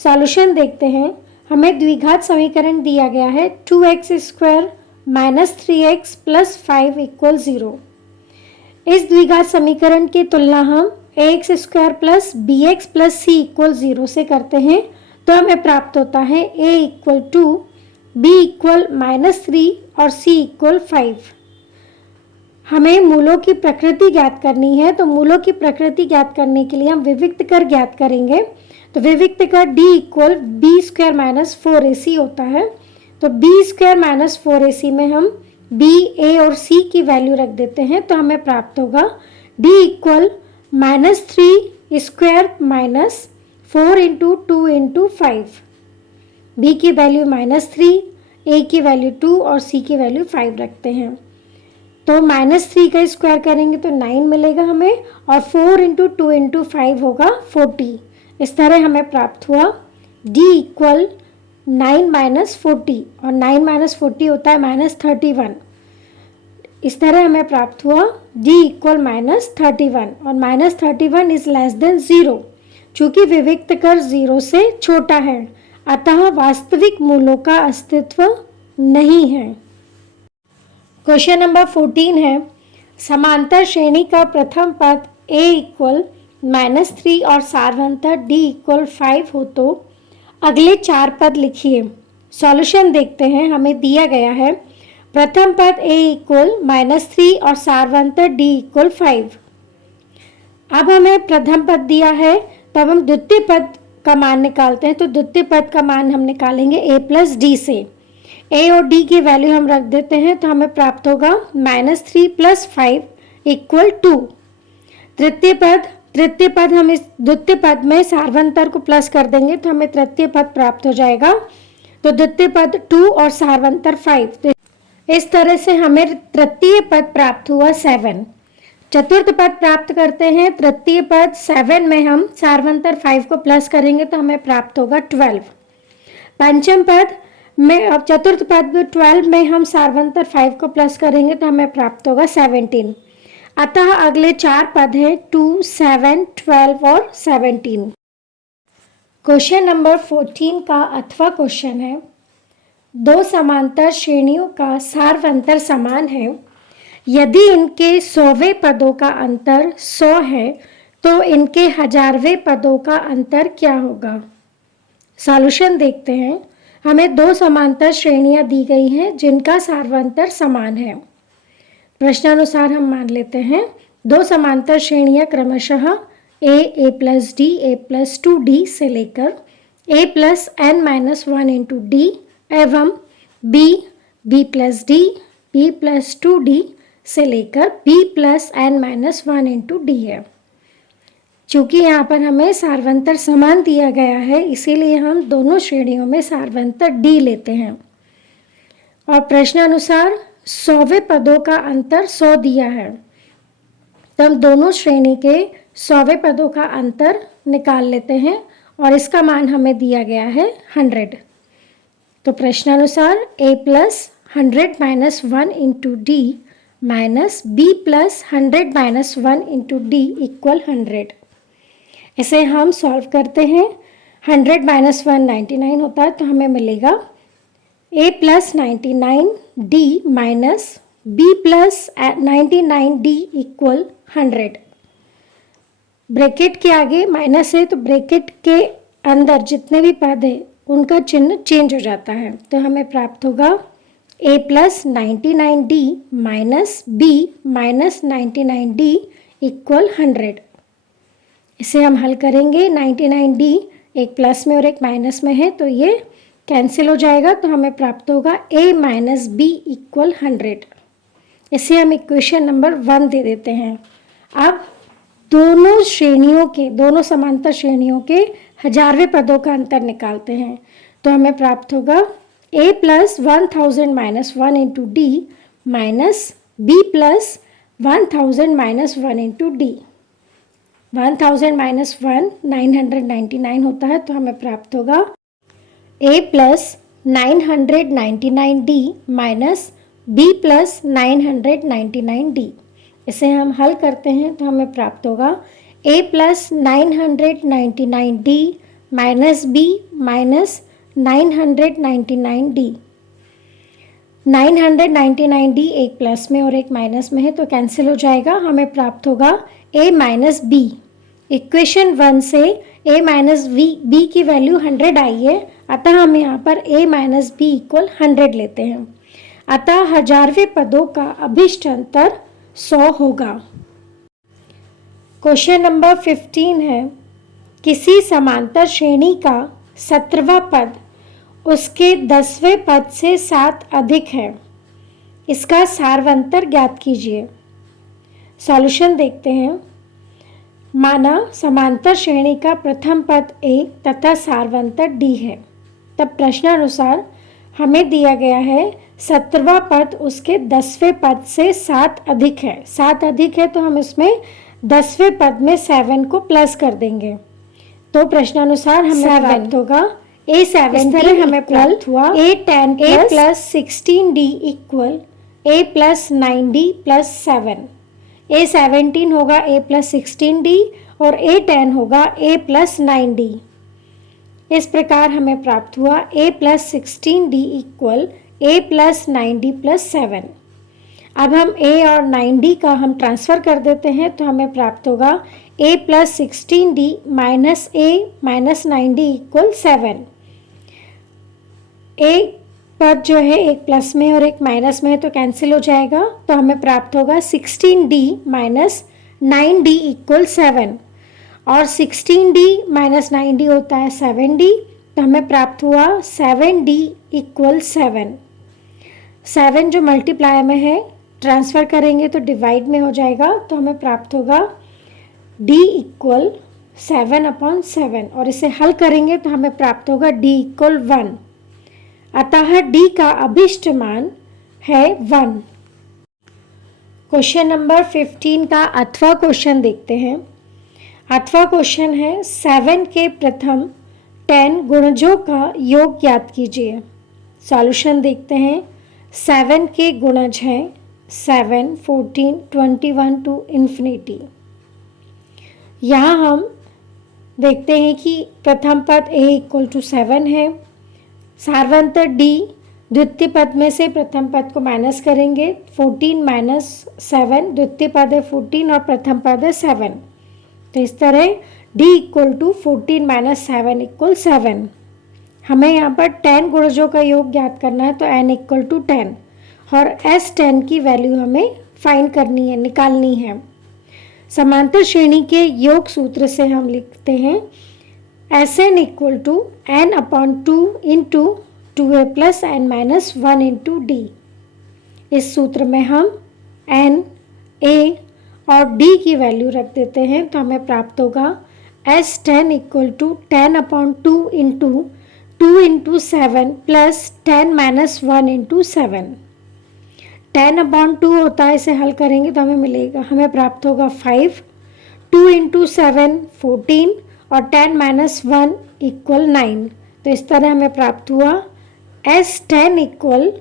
सॉल्यूशन देखते हैं। हमें द्विघात समीकरण दिया गया है 2x square minus 3x plus 5 equal 0। इस द्विघात समीकरण की तुलना हम ax square plus B x plus सी इक्वल 0 से करते हैं तो हमें प्राप्त होता है a equal 2, b equal minus 3 और c इक्वल 5। हमें मूलों की प्रकृति ज्ञात करनी है तो मूलों की प्रकृति ज्ञात करने के लिए हम विविक्त कर ज्ञात करेंगे। तो विविक्त कर d equal b square minus 4ac होता है। तो b स्क्वायर माइनस 4ac में हम b, a और c की वैल्यू रख देते हैं तो हमें प्राप्त होगा d equal minus 3 square minus 4 into 2 into 5। B की वैल्यू माइनस 3, ए की वैल्यू 2 और सी की वैल्यू 5 रखते हैं। तो माइनस 3 का स्क्वायर करेंगे तो 9 मिलेगा हमें और 4 इंटू 2 इंटू 5 होगा 40। इस तरह हमें प्राप्त हुआ d इक्वल 9 माइनस 40 और 9 माइनस 40 होता है माइनस 31। इस तरह हमें प्राप्त हुआ d इक्वल माइनस 31 और माइनस 31 इज लेस देन 0। चूंकि विविक्त कर 0 से छोटा है अतः वास्तविक मूलों का अस्तित्व नहीं है। क्वेश्चन नंबर 14 है, समांतर श्रेणी का प्रथम पद a इक्वल माइनस 3 और सारवंतर d इक्वल 5 हो तो अगले 4 पद लिखिए। सॉल्यूशन देखते हैं। हमें दिया गया है प्रथम पद a इक्वल माइनस 3 और सारवंतर d इक्वल 5। अब हमें प्रथम पद दिया है तब हम द्वितीय पद का मान निकालते हैं तो द्वितीय पद का मान हम निकालेंगे a प्लस डी से। a और d की वैल्यू हम रख देते हैं तो हमें प्राप्त होगा -3 + 5 = 2। तृतीय पद हम इस द्वितीय पद में सार्वंतर को प्लस कर देंगे तो हमें तृतीय पद प्राप्त हो जाएगा। तो द्वितीय पद 2 और सार्वंतर 5, तो इस तरह से हमें तृतीय पद प्राप्त हुआ 7। चतुर्थ पद प्राप्त करते हैं। तृतीय पद 7 में हम सार्वंतर 5 को प्लस करेंगे तो हमें प्राप्त होगा 12। पंचम पद में, अब चतुर्थ पद 12 में हम सार्वंतर 5 को प्लस करेंगे तो हमें प्राप्त होगा 17। अतः अगले 4 पद हैं 2, 7, 12 और 17। क्वेश्चन नंबर 14 का अथवा क्वेश्चन है, दो समांतर श्रेणियों का सार्वंतर समान है। यदि इनके 100वें पदों का अंतर 100 है तो इनके 1000वें पदों का अंतर क्या होगा। सॉल्यूशन देखते हैं। हमें दो समांतर श्रेणियां दी गई हैं जिनका सार्वंतर समान है। प्रश्नानुसार हम मान लेते हैं दो समांतर श्रेणियां क्रमशः a plus D, a plus 2d से लेकर a plus n-1 into D एवं b plus D, b plus 2d से लेकर b plus n-1 into D है। चूँकि यहाँ पर हमें सार्वंतर समान दिया गया है इसीलिए हम दोनों श्रेणियों में सार्वंतर d लेते हैं। और प्रश्नानुसार 100वें पदों का अंतर 100 दिया है तो हम दोनों श्रेणी के 100वें पदों का अंतर निकाल लेते हैं और इसका मान हमें दिया गया है 100। तो प्रश्नानुसार a plus 100-1 into d minus b plus 100-1 into d equal 100। इसे हम सॉल्व करते हैं। 100 - 1 99 होता है तो हमें मिलेगा a plus 99d minus b plus 99d equal 100। Bracket के आगे माइनस है तो ब्रैकेट के अंदर जितने भी पद है उनका चिन्ह चेंज हो जाता है तो हमें प्राप्त होगा a plus 99d minus b minus 99d equal 100। इसे हम हल करेंगे। 99d एक प्लस में और एक माइनस में है तो ये कैंसिल हो जाएगा तो हमें प्राप्त होगा a माइनस b इक्वल 100। इसे हम इक्वेशन नंबर 1 दे देते हैं। अब दोनों समांतर श्रेणियों के 1000वें पदों का अंतर निकालते हैं तो हमें प्राप्त होगा a plus 1000-1 into d minus b plus 1000-1 into D. 1000 minus 1 999 होता है तो हमें प्राप्त होगा a plus 999d minus b plus 999d। इसे हम हल करते हैं तो हमें प्राप्त होगा a plus 999d minus b minus 999d। 999d एक प्लस में और एक माइनस में है तो कैंसिल हो जाएगा। हमें प्राप्त होगा a माइनस b। इक्वेशन 1 से a माइनस b की वैल्यू 100 आई है अतः हम यहाँ पर a माइनस b इक्वल 100 लेते हैं। अतः 1000वें पदों का अभिष्ट अंतर 100 होगा। क्वेश्चन नंबर 15 है, किसी समांतर श्रेणी का 17वां पद उसके 10वें पद से 7 अधिक है। इसका सार्वंतर ज्ञात कीजिए। सॉल्यूशन देखते हैं। माना समांतर श्रेणी का प्रथम पद a तथा सार्वंतर d है। तब प्रश्नानुसार हमें दिया गया है 17वां पद उसके 10वें पद से 7 अधिक है। 7 अधिक है तो हम इसमें 10वें पद में 7 को प्लस कर देंगे तो प्रश्नानुसार हमें प्राप्त होगा a17 हमें प्राप्त हुआ a10 plus 16d equal a plus 9d plus 7। a17 होगा a प्लस 16d और a10 होगा a प्लस 9d। इस प्रकार हमें प्राप्त हुआ a plus 16d equal a plus 9d plus 7। अब हम a और 9d का हम ट्रांसफ़र कर देते हैं तो हमें प्राप्त होगा a plus 16d minus a minus 9d equal 7। एक पद जो है एक प्लस में और एक माइनस में है तो कैंसिल हो जाएगा तो हमें प्राप्त होगा 16d माइनस 9d इक्वल 7। और 16D माइनस 9D होता है 7D, तो हमें प्राप्त हुआ 7D इक्वल 7। 7 जो मल्टीप्लाई में है ट्रांसफ़र करेंगे तो डिवाइड में हो जाएगा, तो हमें प्राप्त होगा D इक्वल 7/7 और इसे हल करेंगे तो हमें प्राप्त होगा D इक्वल 1। अतः D का अभिष्ट मान है 1। क्वेश्चन नंबर 15 का अथवा क्वेश्चन देखते हैं। अथवा क्वेश्चन है 7 के प्रथम 10 गुणजों का योग ज्ञात कीजिए। सॉल्यूशन देखते हैं। 7 के गुणज हैं 7, 14, 21 टू इन्फिनिटी। यहाँ हम देखते हैं कि प्रथम पद a इक्वल टू 7 है। सार्वंतर D द्वितीय पद में से प्रथम पद को माइनस करेंगे। 14 माइनस 7, द्वितीय पद है 14 और प्रथम पद है 7, तो इस तरह D equal to 14 minus 7 equal 7। हमें यहाँ पर 10 गुणजों का योग ज्ञात करना है, तो n इक्वल टू 10 और S10 की वैल्यू हमें फाइंड करनी है, निकालनी है। समांतर श्रेणी के योग सूत्र से हम लिखते हैं Sn equal to n/2 into 2a plus n minus 1 into D। इस सूत्र में हम n, a और D की वैल्यू रख देते हैं, तो हमें प्राप्त होगा S10 equal to 10/2 into 2 into 7 plus 10 minus 1 into 7। 10/2 होता है, इसे हल करेंगे तो हमें प्राप्त होगा 5, 2 इंटू 7 14 और 10 माइनस 1 इक्वल 9। तो इस तरह हमें प्राप्त हुआ S10 equal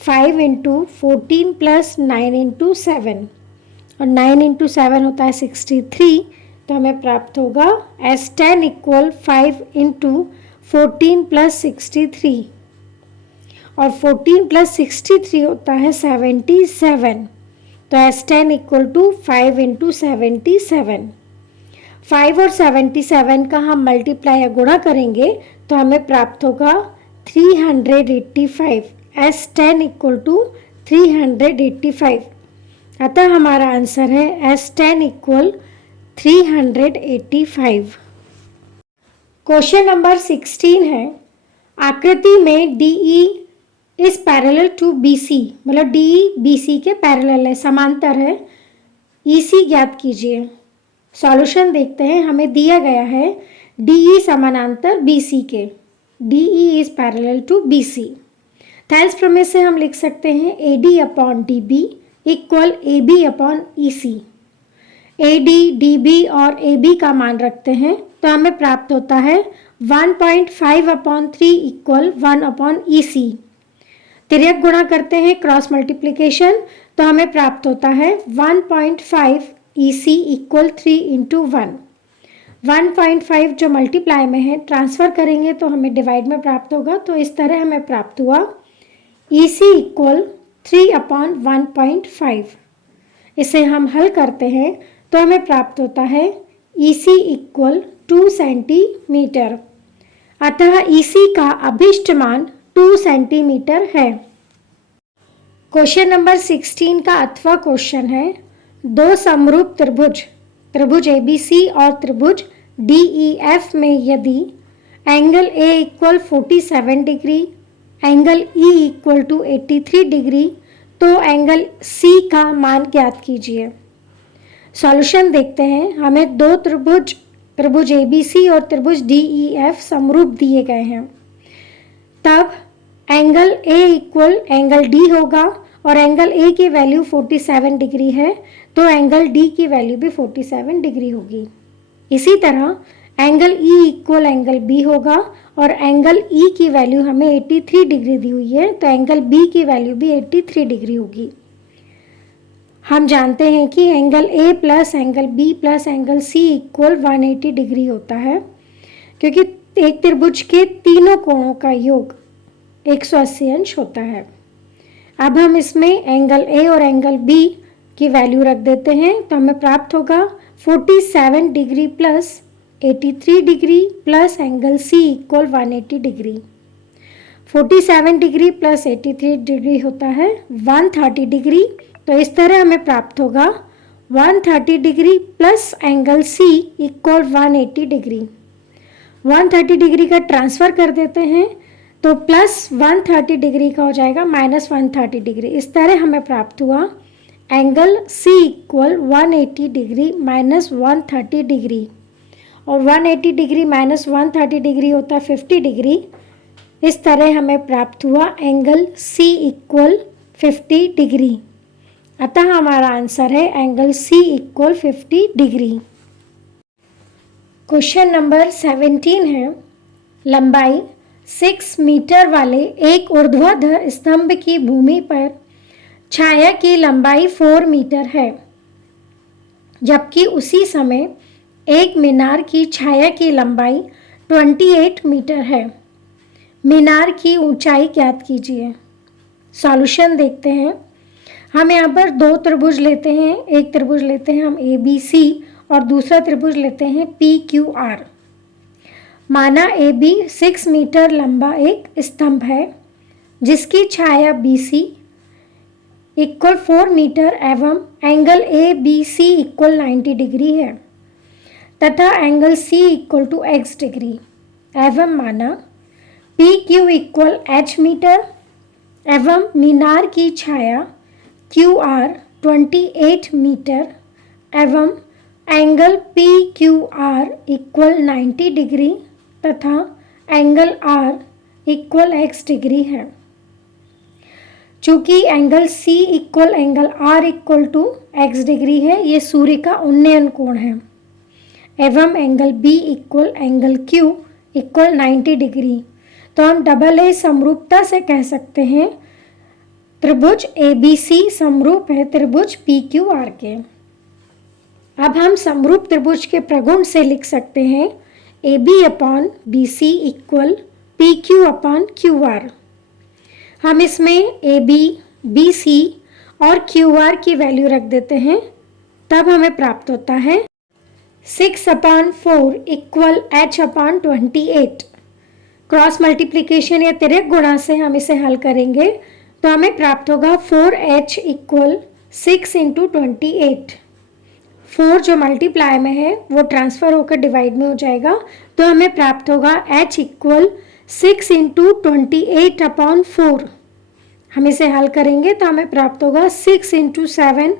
5 into 14 plus 9 into 7 और 9 इंटू 7 होता है 63, तो हमें प्राप्त होगा S10 इक्वल 5 इंटू 14 प्लस 63 और 14 प्लस 63 होता है 77, तो S10 इक्वल टू 5 इंटू 77। 5 और 77 का हम मल्टीप्लाई या गुणा करेंगे तो हमें प्राप्त होगा 385। S10 इक्वल टू 385, अतः हमारा आंसर है S10 इक्वल 385। क्वेश्चन नंबर 16 है, आकृति में DE is parallel to BC, मतलब DE BC के पैरेलल है, समांतर है। EC ज्ञात कीजिए। सॉल्यूशन देखते हैं। हमें दिया गया है DE समानांतर BC के, DE is parallel to BC। Thales प्रमेय से हम लिख सकते हैं AD/DB equal AB/EC। AD, DB और AB का मान रखते हैं तो हमें प्राप्त होता है 1.5/3 इक्वल 1/EC। तिर्यक गुणा करते हैं, क्रॉस मल्टीप्लिकेशन, तो हमें प्राप्त होता है 1.5 EC इक्वल 3 इंटू 1। 1.5 जो मल्टीप्लाई में है ट्रांसफ़र करेंगे तो हमें डिवाइड में प्राप्त होगा, तो इस तरह हमें प्राप्त हुआ EC इक्वल 3/1.5। इसे हम हल करते हैं तो हमें प्राप्त होता है EC इक्वल 2 सेंटीमीटर, अतः EC का अभिष्ट मान 2 सेंटीमीटर है। क्वेश्चन नंबर 16 का अथवा क्वेश्चन है, दो समरूप त्रिभुज ABC और त्रिभुज DEF में यदि angle A equal 47 degree, angle E equal to 83 degree, तो एंगल C का मान ज्ञात कीजिए। सॉल्यूशन देखते हैं। हमें दो त्रिभुज ABC और त्रिभुज DEF समरूप दिए गए हैं, तब angle A equal angle D होगा और एंगल A की वैल्यू 47 डिग्री है, तो एंगल D की वैल्यू भी 47 डिग्री होगी। इसी तरह angle E equal angle B होगा और एंगल E की वैल्यू हमें 83 डिग्री दी हुई है, तो एंगल B की वैल्यू भी 83 डिग्री होगी। हम जानते हैं कि angle A plus angle B plus angle C equal 180 degree होता है, क्योंकि एक त्रिभुज के तीनों कोणों का योग 180 अंश होता है। अब हम इसमें एंगल A और एंगल B की वैल्यू रख देते हैं, तो हमें प्राप्त होगा 47 degree plus 83 degree plus angle C equal 180 degree. 47 degree plus 83 degree होता है 130 डिग्री, तो इस तरह हमें प्राप्त होगा 130 degree plus angle c equal 180 degree. 130 degree का ट्रांसफ़र कर देते हैं तो प्लस 130 डिग्री का हो जाएगा माइनस 130 डिग्री। इस तरह हमें प्राप्त हुआ angle c equal 180 degree minus 130 degree, और 180 डिग्री माइनस 130 डिग्री होता है 50 डिग्री। इस तरह हमें प्राप्त हुआ एंगल सी इक्वल 50 डिग्री। अतः हमारा आंसर है angle c equal 50 degree. Question number 17 है, लंबाई 6 मीटर वाले एक ऊर्ध्वाधर स्तंभ की भूमि पर छाया की लंबाई 4 मीटर है, जबकि उसी समय एक मीनार की छाया की लंबाई 28 मीटर है। मीनार की ऊंचाई ज्ञात कीजिए। सॉल्यूशन देखते हैं। हम यहाँ पर दो त्रिभुज लेते हैं। एक त्रिभुज लेते हैं हम ABC और दूसरा त्रिभुज लेते हैं PQR। माना AB 6 मीटर लंबा एक स्तंभ है जिसकी छाया BC इक्वल 4 मीटर एवं एंगल ABC इक्वल 90 डिग्री है तथा angle C equal to x degree, एवं माना PQ इक्वल h मीटर एवं मीनार की छाया QR 28 मीटर एवं एंगल PQR इक्वल 90 डिग्री तथा angle R equal x degree है। चूँकि angle C equal angle R equal to x degree है, ये सूर्य का उन्नयन कोण है, एवं angle B equal angle Q equal 90 degree, तो हम डबल ए समरूपता से कह सकते हैं त्रिभुज ABC समरूप है त्रिभुज PQR के। अब हम समरूप त्रिभुज के प्रगुण से लिख सकते हैं AB upon BC equal PQ upon QR। हम इसमें AB, BC और QR की वैल्यू रख देते हैं, तब हमें प्राप्त होता है 6/4 इक्वल h/28। क्रॉस मल्टीप्लिकेशन या तिर्यक गुणा से हम इसे हल करेंगे तो हमें प्राप्त होगा 4h इक्वल 6 इंटू 28। 4 जो मल्टीप्लाई में है वो ट्रांसफ़र होकर डिवाइड में हो जाएगा, तो हमें प्राप्त होगा h इक्वल 6 इंटू 28/4। हम इसे हल करेंगे तो हमें प्राप्त होगा 6 इंटू 7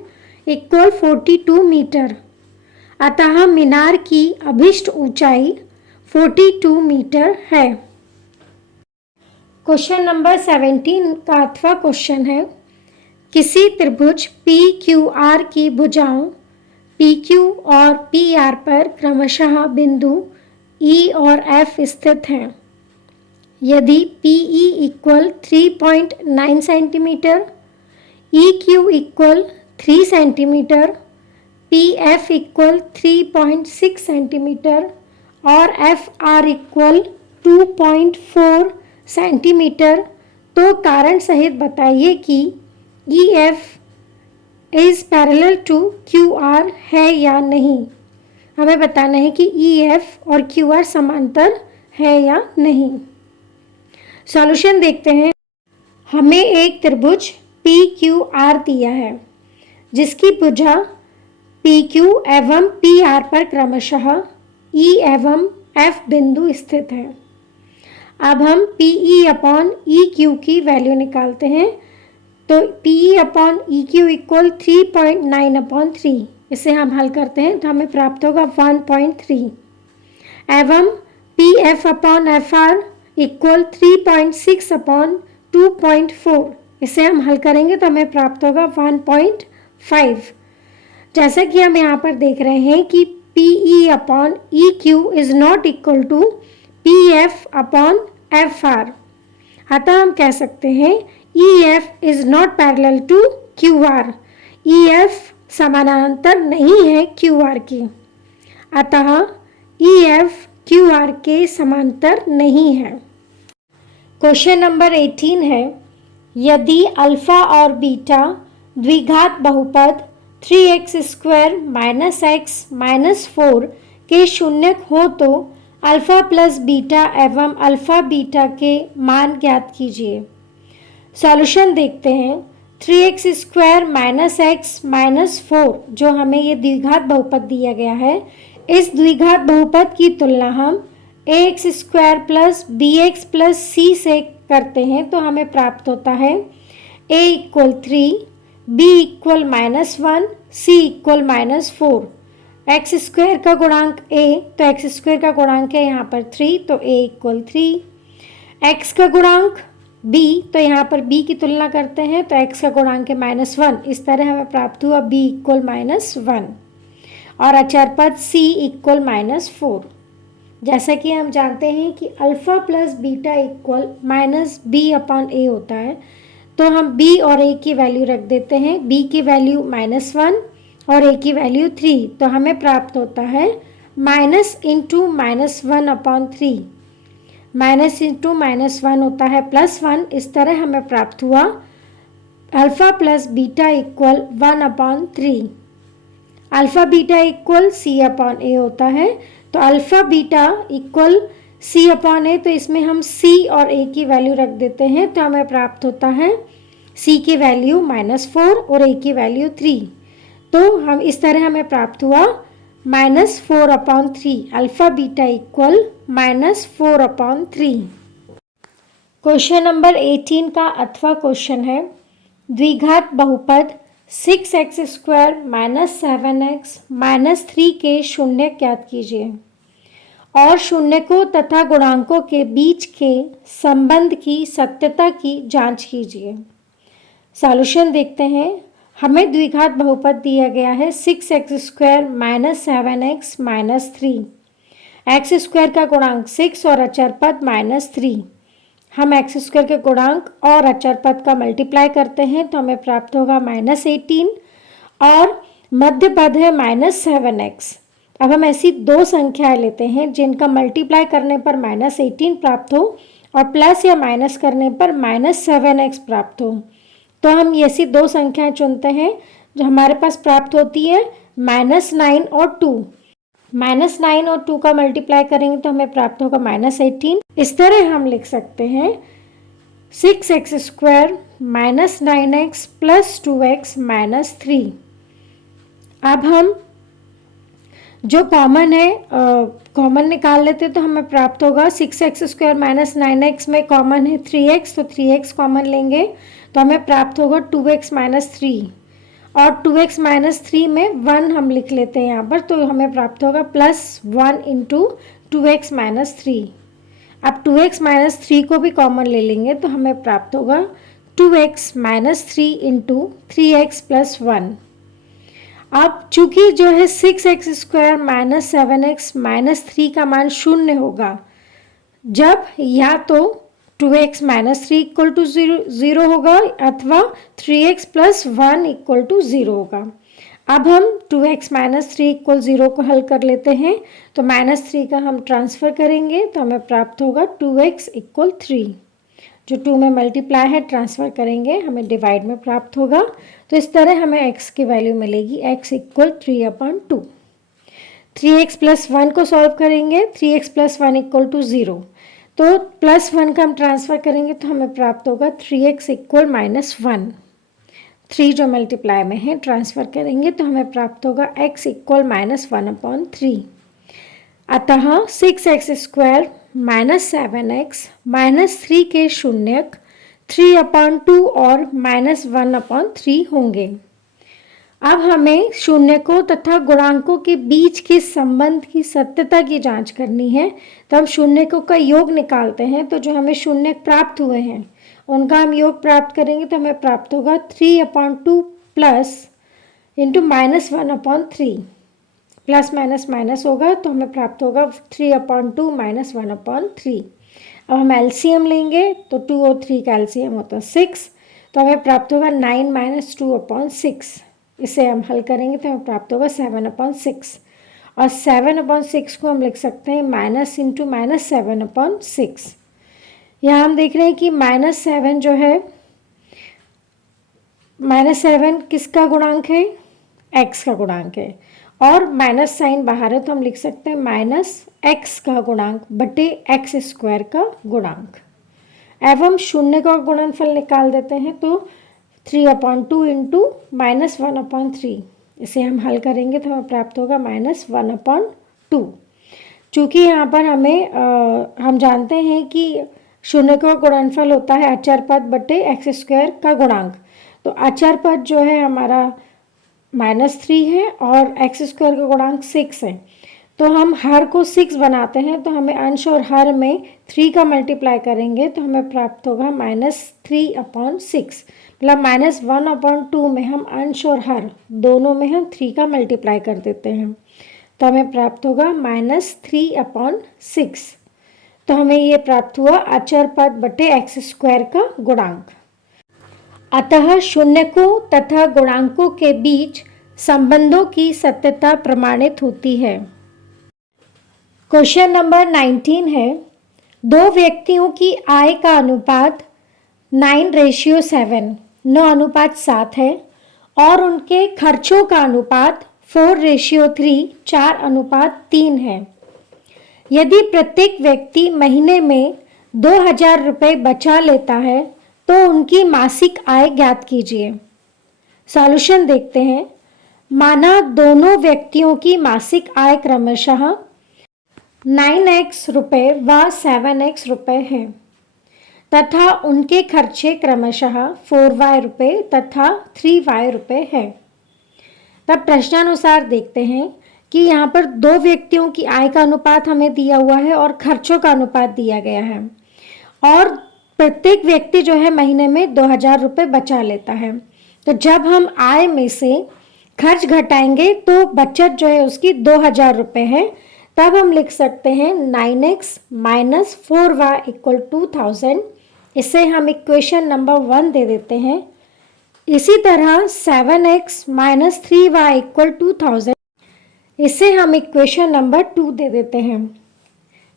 इक्वल 42 मीटर। अतः मीनार की अभिष्ट ऊंचाई 42 मीटर है। क्वेश्चन नंबर 17 का 8वां क्वेश्चन है, किसी त्रिभुज PQR की भुजाओं PQ और PR पर क्रमशः बिंदु E और F स्थित हैं। यदि PE equal 3.9 centimetre, EQ equal 3 centimetre, PF equal 3.6 centimetre और FR इक्वल 2.4 सेंटीमीटर, तो कारण सहित बताइए कि EF is parallel to QR है या नहीं। हमें बताना है कि EF और QR समांतर है या नहीं। सॉल्यूशन देखते हैं। हमें एक त्रिभुज PQR दिया है जिसकी भुजा PQ एवं PR पर क्रमशः E एवं F बिंदु स्थित है। अब हम PE अपॉन EQ की वैल्यू निकालते हैं, तो PE अपॉन EQ इक्वल 3.9/3। इसे हम हल करते हैं तो हमें प्राप्त होगा 1.3 एवं PF अपॉन FR इक्वल 3.6/2.4। इसे हम हल करेंगे तो हमें प्राप्त होगा 1.5। जैसा कि हम यहाँ पर देख रहे हैं कि PE upon EQ is not equal to PF upon FR, अतः हम कह सकते हैं EF is not parallel to QR। EF समानांतर नहीं है QR की, अतः EF QR के समांतर नहीं है। क्वेश्चन नंबर 18 है, यदि अल्फा और बीटा द्विघात बहुपद 3x² - x - 4 के शून्यक हो तो अल्फा प्लस बीटा एवं अल्फा बीटा के मान ज्ञात कीजिए। सॉल्यूशन देखते हैं। 3x square minus x minus 4 जो हमें ये द्विघात बहुपद दिया गया है, इस द्विघात बहुपद की तुलना हम ax square plus B x plus C से करते हैं तो हमें प्राप्त होता है a equal 3, b equal -1, c equal -4। X square का गुणांक a, तो एक्स स्क्वायर का गुणांक है यहाँ पर 3, तो a इक्वल 3। x का गुणांक b, तो यहाँ पर b की तुलना करते हैं तो x का गुणांक है -1, इस तरह हमें प्राप्त हुआ b इक्वल -1 और अचर पद c इक्वल -4। जैसा कि हम जानते हैं कि alpha plus beta equal -b/a होता है, तो हम b और a की वैल्यू रख देते हैं। b की वैल्यू -1 और a की वैल्यू 3, तो हमें प्राप्त होता है माइनस इंटू -1/3, माइनस इंटू -1 होता है +1, इस तरह हमें प्राप्त हुआ alpha plus beta equal 1/3। Alpha beta equal c/a होता है, तो अल्फ़ा बीटा इक्वल c/a, तो इसमें हम c और a की वैल्यू रख देते हैं तो हमें प्राप्त होता है c की वैल्यू -4 और a की वैल्यू 3, तो हम इस तरह हमें प्राप्त हुआ -4/3, alpha beta equal -4/3। Question number 18 का अथवा क्वेश्चन है, द्विघात बहुपद 6x स्क्वायर -7x -3 के शून्य ज्ञात कीजिए और शून्य को तथा गुणांकों के बीच के संबंध की सत्यता की जांच कीजिए। सॉल्यूशन देखते हैं। हमें द्विघात बहुपद दिया गया है 6x square -7x -3, x square का गुणांक 6 और अचर पद -3। हम एक्स स्क्वायर के गुणांक और अचर पद का मल्टीप्लाई करते हैं तो हमें प्राप्त होगा -18 और मध्य पद है -7x। अब हम ऐसी दो संख्याएं लेते हैं जिनका मल्टीप्लाई करने पर -18 प्राप्त हो और प्लस या माइनस करने पर -7x प्राप्त हो, तो हम ऐसी दो संख्याएं चुनते हैं जो हमारे पास प्राप्त होती है -9 और 2। -9 और 2 का मल्टीप्लाई करेंगे तो हमें प्राप्त होगा -18। इस तरह हम लिख सकते हैं 6x square -9x plus 2x -3। अब हम जो कॉमन है कॉमन निकाल लेते तो हमें प्राप्त होगा 6x स्क्वायर -9x में कॉमन है 3x, तो 3x कॉमन लेंगे तो हमें प्राप्त होगा 2x -3 और 2x -3 में 1 हम लिख लेते हैं यहाँ पर, तो हमें प्राप्त होगा +1 इंटू 2x -3। अब 2x -3 को भी कॉमन ले लेंगे तो हमें प्राप्त होगा 2x -3 इंटू 3x + 1। अब चूंकि जो है 6x स्क्वायर -7x -3 का मान 0 होगा जब या तो 2x -3 इक्वल टू 0 होगा अथवा 3x + 1 इक्वल टू 0 होगा। अब हम 2x -3 इक्वल 0 को हल कर लेते हैं, तो -3 का हम ट्रांसफ़र करेंगे तो हमें प्राप्त होगा 2x इक्वल 3। जो 2 में मल्टीप्लाई है ट्रांसफ़र करेंगे हमें डिवाइड में प्राप्त होगा, तो इस तरह हमें x की वैल्यू मिलेगी x इक्वल 3/2। 3x + 1 को सॉल्व करेंगे, 3x + 1 इक्वल टू 0, तो +1 का हम ट्रांसफ़र करेंगे तो हमें प्राप्त होगा 3x इक्वल -1। 3 जो मल्टीप्लाई में है ट्रांसफ़र करेंगे तो हमें प्राप्त होगा x इक्वल -1/3। अतः 6x स्क्वायर -7x -3 के शून्यक 3/2 और -1/3 होंगे। अब हमें शून्यकों तथा गुणांकों के बीच के संबंध की सत्यता की जांच करनी है, तो हम शून्यकों का योग निकालते हैं, तो जो हमें शून्यक प्राप्त हुए हैं उनका हम योग प्राप्त करेंगे तो हमें प्राप्त होगा 3/2 plus into -1/3, plus minus minus होगा तो हमें प्राप्त होगा 3/2 -1/3। अब हम एलसीएम लेंगे तो 2 और 3 का एलसीएम होता है 6, तो हमें प्राप्त होगा 9 - 2/6। इसे हम हल करेंगे तो हमें प्राप्त होगा 7/6 और 7/6 को हम लिख सकते हैं माइनस इंटू -7/6। यहाँ हम देख रहे हैं कि -7 जो है -7 किसका गुणांक है, x का गुणांक है और माइनस साइन बाहर है तो हम लिख सकते हैं -x का गुणांक बटे x स्क्वायर का गुणांक। अब हम शून्य का गुणनफल निकाल देते हैं, तो 3/2 इंटू -1/3। इसे हम हल करेंगे तो हमें प्राप्त होगा -1/2। चूँकि यहाँ पर हम जानते हैं कि शून्य का गुणनफल होता है अचर पद बटे x² का गुणांक। तो अचर पद जो है हमारा -3 है और x² का गुणांक 6 है। तो हम हर को 6 बनाते हैं, तो हमें अंश और हर में 3 का मल्टीप्लाई करेंगे तो हमें प्राप्त होगा -3/6। मतलब -1/2 में हम अंश और हर दोनों में हम 3 का मल्टीप्लाई कर देते हैं, तो हमें प्राप्त होगा -3/6। तो हमें ये प्राप्त हुआ अचर पद बटे x² का गुणांक। अतः शून्यकों तथा गुणांकों के बीच संबंधों की सत्यता प्रमाणित होती है। क्वेश्चन नंबर 19 है, दो व्यक्तियों की आय का अनुपात 9:7 9:7 है और उनके खर्चों का अनुपात 4:3 4:3 है। यदि प्रत्येक व्यक्ति महीने में 2,000 रुपये बचा लेता है तो उनकी मासिक आय ज्ञात कीजिए। सॉल्यूशन देखते हैं। माना दोनों व्यक्तियों की मासिक आय क्रमशः 9x रुपये व 7x रुपये है तथा उनके खर्चे क्रमशः 4y रुपये तथा 3y रुपये है। तब प्रश्नानुसार देखते हैं कि यहाँ पर दो व्यक्तियों की आय का अनुपात हमें दिया हुआ है और खर्चों का अनुपात दिया गया है और प्रत्येक व्यक्ति जो है महीने में 2,000 रुपये बचा लेता है। तो जब हम आय में से खर्च घटाएंगे तो बचत जो है उसकी 2,000 रुपये है। तब हम लिख सकते हैं 9x माइनस 4y इक्वल 2,000। इसे हम इक्वेशन नंबर 1 दे देते हैं। इसी तरह 7x माइनस 3y इक्वल 2,000, इसे हम इक्वेशन नंबर 2 दे देते हैं।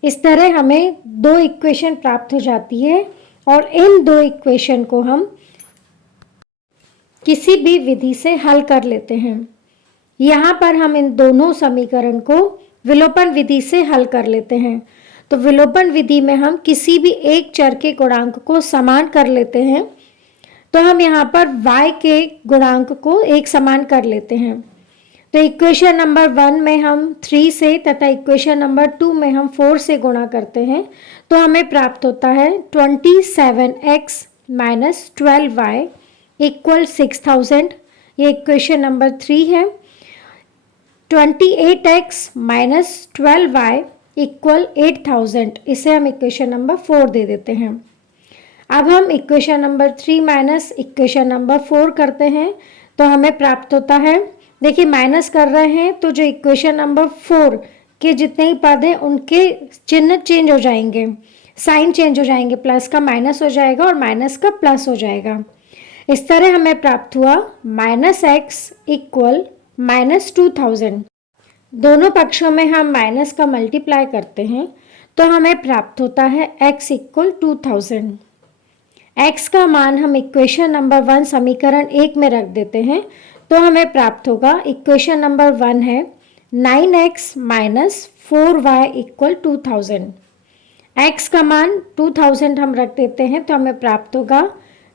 इस तरह हमें दो इक्वेशन प्राप्त हो जाती है और इन दो इक्वेशन को हम किसी भी विधि से हल कर लेते हैं। यहाँ पर हम इन दोनों समीकरण को विलोपन विधि से हल कर लेते हैं। तो विलोपन विधि में हम किसी भी एक चर के गुणांक को समान कर लेते हैं। तो हम यहाँ पर y के गुणांक को एक समान कर लेते हैं। तो इक्वेशन नंबर 1 में हम 3 से तथा इक्वेशन नंबर 2 में हम 4 से गुणा करते हैं तो हमें प्राप्त होता है 27x माइनस 12y इक्वल 6,000। ये इक्वेशन नंबर 3 है। 28x माइनस 12y इक्वल 8,000, इसे हम इक्वेशन नंबर 4 दे देते हैं। अब हम equation number 3 minus equation number 4 करते हैं तो हमें प्राप्त होता है, देखिए माइनस कर रहे हैं तो जो इक्वेशन नंबर 4 के जितने ही पद हैं उनके चिन्ह चेंज हो जाएंगे, साइन चेंज हो जाएंगे, प्लस का माइनस हो जाएगा और माइनस का प्लस हो जाएगा। इस तरह हमें प्राप्त हुआ -x इक्वल -2,000। दोनों पक्षों में हम माइनस का मल्टीप्लाई करते हैं तो हमें प्राप्त होता है x इक्वल 2,000। x का मान हम इक्वेशन नंबर 1 समीकरण 1 में रख देते हैं तो हमें प्राप्त होगा, इक्वेशन नंबर 1 है 9x minus 4y equal 2,000। x का मान 2,000 हम रख देते हैं तो हमें प्राप्त होगा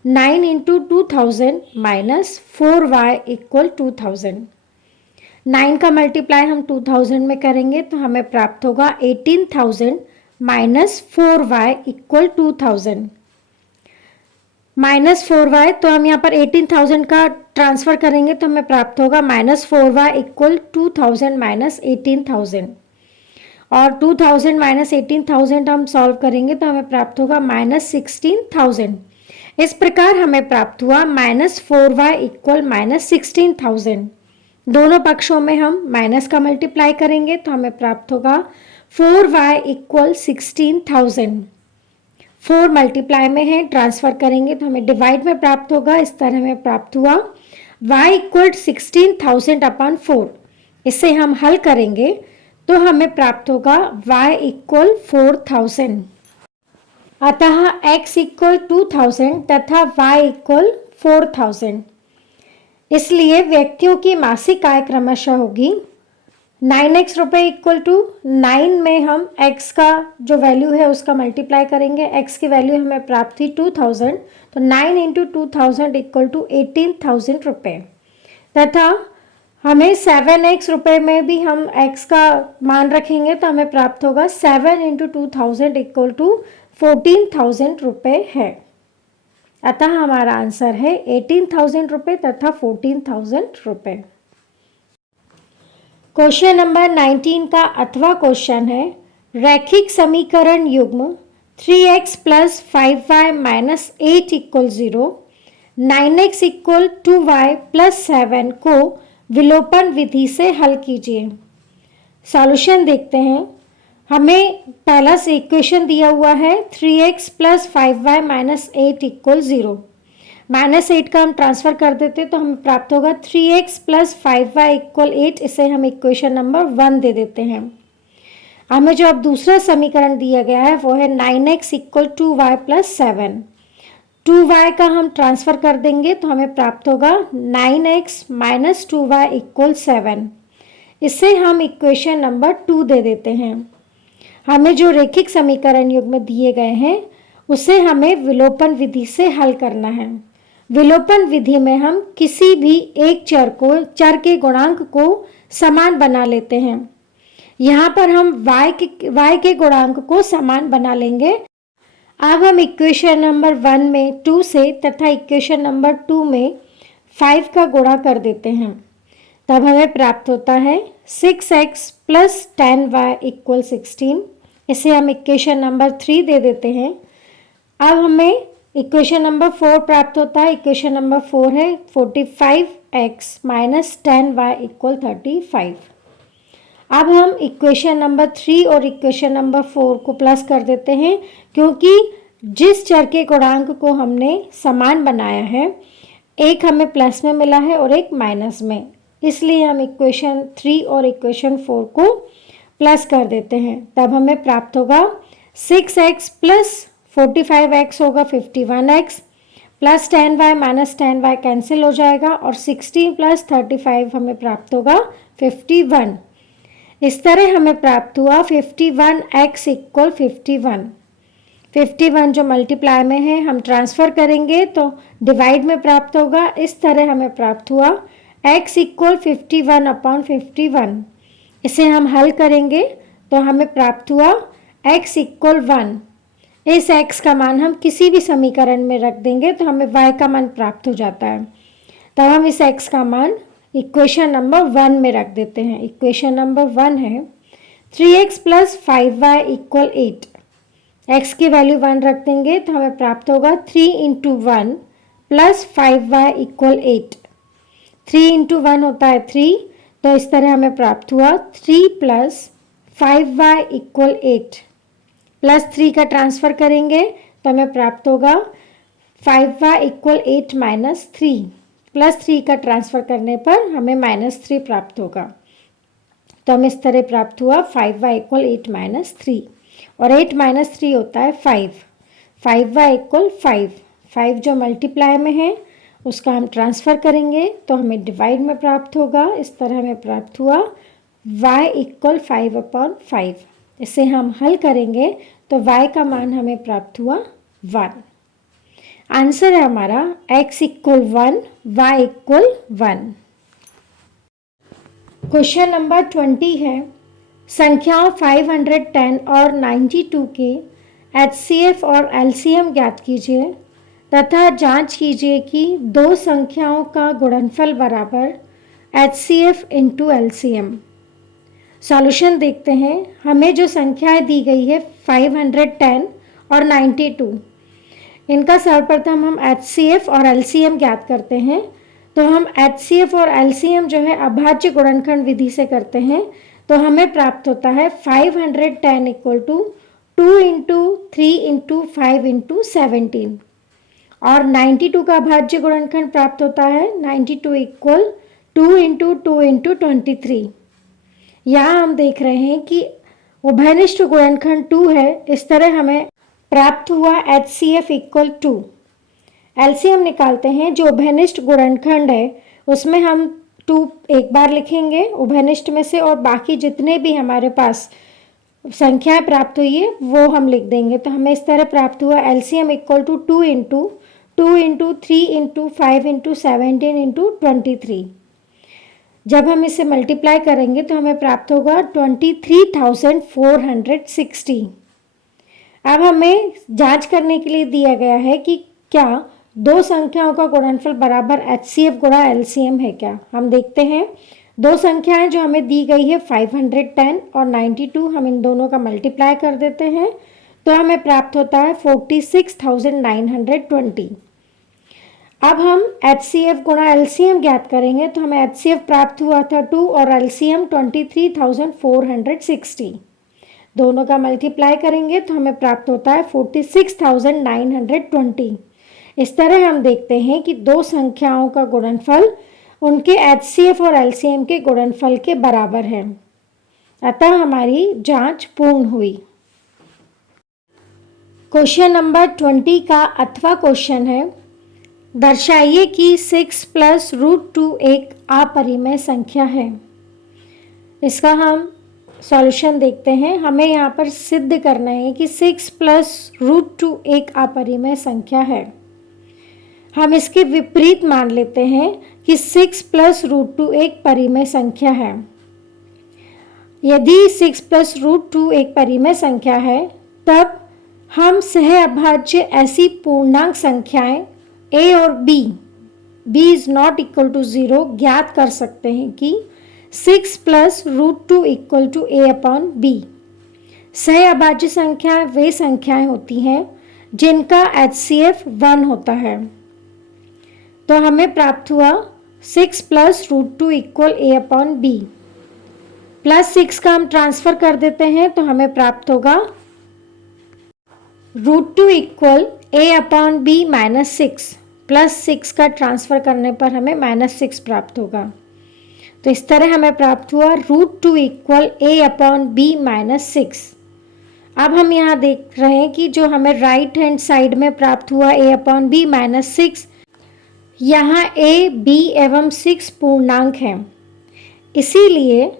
9 इंटू 2,000 माइनस 4y इक्वल 2,000। 9 का मल्टीप्लाई हम 2,000 में करेंगे तो हमें प्राप्त होगा 18,000 minus 4y equal 2,000। Minus 4y, तो हम यहाँ पर 18,000 का ट्रांसफ़र करेंगे तो हमें प्राप्त होगा -4y इक्वल 2,000 माइनस 18,000 और 2,000 माइनस 18,000 हम सॉल्व करेंगे तो हमें प्राप्त होगा -16,000। इस प्रकार हमें प्राप्त हुआ -4y इक्वल -16,000। दोनों पक्षों में हम माइनस का मल्टीप्लाई करेंगे तो हमें प्राप्त होगा 4y इक्वल 16,000। 4 मल्टीप्लाई में है, ट्रांसफ़र करेंगे तो हमें डिवाइड में प्राप्त होगा। इस तरह हमें प्राप्त हुआ y इक्वल 16,000 अपॉन 4। इसे हम हल करेंगे तो हमें प्राप्त होगा y इक्वल 4,000। अतः x इक्वल 2,000 तथा y इक्वल 4,000। इसलिए व्यक्तियों की मासिक आय क्रमशः होगी 9x रुपये इक्वल टू 9 में हम x का जो वैल्यू है उसका मल्टीप्लाई करेंगे। x की वैल्यू हमें प्राप्त थी 2000, तो 9 इंटू 2000 इक्वल टू 18,000 रुपये। तथा हमें 7x रुपये में भी हम x का मान रखेंगे तो हमें प्राप्त होगा 7 इंटू 2000 इक्वल टू 14,000 रुपये है। अतः हमारा आंसर है 18,000 रुपये तथा 14,000 रुपये। क्वेश्चन नंबर 19 का अथवा क्वेश्चन है, रैखिक समीकरण युग्म 3x plus 5y minus 8 equal 0, 9x equal 2y plus 7 को विलोपन विधि से हल कीजिए। सॉल्यूशन देखते हैं। हमें पहला से इक्वेशन दिया हुआ है 3x plus 5y minus 8 equal 0। -8 का हम ट्रांसफ़र कर देते तो हमें प्राप्त होगा 3x प्लस 5y इक्वल 8। इसे हम इक्वेशन नंबर 1 दे देते हैं। हमें जो अब दूसरा समीकरण दिया गया है वो है 9x equal 2y plus 7। 2y का हम ट्रांसफ़र कर देंगे तो हमें प्राप्त होगा 9x माइनस 2y इक्वल 7। इसे हम इक्वेशन नंबर 2 दे देते हैं। हमें जो रैखिक समीकरण युग्म दिए गए हैं उसे हमें विलोपन विधि से हल करना है। विलोपन विधि में हम किसी भी एक चर के गुणांक को समान बना लेते हैं। यहाँ पर हम y के गुणांक को समान बना लेंगे। अब हम इक्वेशन नंबर 1 में 2 से तथा इक्वेशन नंबर 2 में 5 का गुणा कर देते हैं। तब हमें प्राप्त होता है 6x प्लस 10y इक्वल 16। इसे हम इक्वेशन नंबर 3 दे देते हैं। अब हमें इक्वेशन नंबर 4 प्राप्त होता है। इक्वेशन नंबर 4 है 45x माइनस 10y इक्वल 35। अब हम इक्वेशन नंबर 3 और इक्वेशन नंबर 4 को प्लस कर देते हैं, क्योंकि जिस चर के गुणांक को हमने समान बनाया है, एक हमें प्लस में मिला है और एक माइनस में, इसलिए हम इक्वेशन 3 और इक्वेशन 4 को प्लस कर देते हैं। तब हमें प्राप्त होगा 6x प्लस 45x होगा 51x plus 10y minus 10y cancel हो जाएगा और 16 प्लस 35 हमें प्राप्त होगा 51। इस तरह हमें प्राप्त हुआ 51x इक्वल 51। 51 जो मल्टीप्लाई में है हम ट्रांसफ़र करेंगे तो डिवाइड में प्राप्त होगा। इस तरह हमें प्राप्त हुआ x इक्वल 51 अपॉन 51। इसे हम हल करेंगे तो हमें प्राप्त हुआ x इक्वल 1। इस x का मान हम किसी भी समीकरण में रख देंगे तो हमें y का मान प्राप्त हो जाता है। तब हम इस x का मान इक्वेशन नंबर 1 में रख देते हैं। इक्वेशन नंबर 1 है 3x plus 5y equal 8। x की वैल्यू 1 रख देंगे तो हमें प्राप्त होगा 3 into 1 plus 5y equal 8। 3 into 1 होता है 3, तो इस तरह हमें प्राप्त हुआ 3 प्लस 5y इक्वल 8। प्लस 3 का ट्रांसफ़र करेंगे तो हमें प्राप्त होगा 5y इक्वल 8 माइनस 3। प्लस 3 का ट्रांसफ़र करने पर हमें -3 प्राप्त होगा। तो हमें इस तरह प्राप्त हुआ 5y इक्वल 8 माइनस 3, और 8 माइनस 3 होता है 5। 5y equal 5। 5 जो मल्टीप्लाई में है उसका हम ट्रांसफ़र करेंगे तो हमें डिवाइड में प्राप्त होगा। इस तरह हमें प्राप्त हुआ y इक्वल 5 अपॉन 5। इसे हम हल करेंगे तो y का मान हमें प्राप्त हुआ 1। आंसर है हमारा x equal 1, y equal 1। Question number 20 है, संख्याओं 510 और 92 के HCF और LCM ज्ञात कीजिए तथा जांच कीजिए कि दो संख्याओं का गुणनफल बराबर HCF इंटू LCM। सॉल्यूशन देखते हैं। हमें जो संख्याएं दी गई है 510 और 92, इनका सर्वप्रथम हम HCF और LCM ज्ञात करते हैं। तो हम HCF और LCM जो है अभाज्य गुणनखंड विधि से करते हैं, तो हमें प्राप्त होता है 510 equal to 2 into 3 into 5 into 17, और 92 का अभाज्य गुणनखंड प्राप्त होता है 92 इक्वल 2 इंटू 2 इंटू 23। यहाँ हम देख रहे हैं कि उभयनिष्ठ गुणनखंड 2 है। इस तरह हमें प्राप्त हुआ HCF इक्वल 2। LCM निकालते हैं। जो उभयनिष्ठ गुणनखंड है उसमें हम 2 एक बार लिखेंगे उभयनिष्ठ में से, और बाकी जितने भी हमारे पास संख्याएं प्राप्त हुई है वो हम लिख देंगे। तो हमें इस तरह प्राप्त हुआ LCM equal to 2 into 3 into 5 into 17 into 23। जब हम इसे मल्टीप्लाई करेंगे तो हमें प्राप्त होगा 23,460। अब हमें जांच करने के लिए दिया गया है कि क्या दो संख्याओं का गुणनफल बराबर HCF गुणा LCM है क्या। हम देखते हैं, दो संख्याएं जो हमें दी गई है 510 और 92, हम इन दोनों का मल्टीप्लाई कर देते हैं तो हमें प्राप्त होता है 46,920। अब हम HCF गुणा LCM ज्ञात करेंगे तो हमें HCF प्राप्त हुआ था 2 और LCM 23,460। दोनों का मल्टीप्लाई करेंगे तो हमें प्राप्त होता है 46,920। इस तरह हम देखते हैं कि दो संख्याओं का गुणनफल उनके HCF और LCM के गुणनफल के बराबर है, अतः हमारी जांच पूर्ण हुई। क्वेश्चन नंबर 20 का अथवा क्वेश्चन है, दर्शाइए कि 6 प्लस √2 एक अपरिमेय संख्या है। इसका हम सॉल्यूशन देखते हैं। हमें यहाँ पर सिद्ध करना है कि 6 प्लस √2 एक अपरिमेय संख्या है। हम इसके विपरीत मान लेते हैं कि 6 प्लस √2 एक परिमेय संख्या है। यदि 6 प्लस √2 एक परिमेय संख्या है तब हम सह अभाज्य ऐसी पूर्णांक संख्याएं a और b is not equal to 0 ज्ञात कर सकते हैं कि 6 plus √2 equal to a upon b। सह अभाज्य संख्याएं वे संख्याएं होती हैं जिनका HCF 1 होता है। तो हमें प्राप्त हुआ 6 plus √2 equal a upon b। Plus 6 का हम ट्रांसफर कर देते हैं तो हमें प्राप्त होगा √2 equal a upon b minus 6। Plus 6 का ट्रांसफर करने पर हमें -6 प्राप्त होगा। तो इस तरह हमें प्राप्त हुआ √2 equal a upon b minus 6। अब हम यहाँ देख रहे हैं कि जो हमें राइट हैंड साइड में प्राप्त हुआ a अपॉन b माइनस 6, यहाँ a, b एवं 6 पूर्णांक हैं, इसीलिए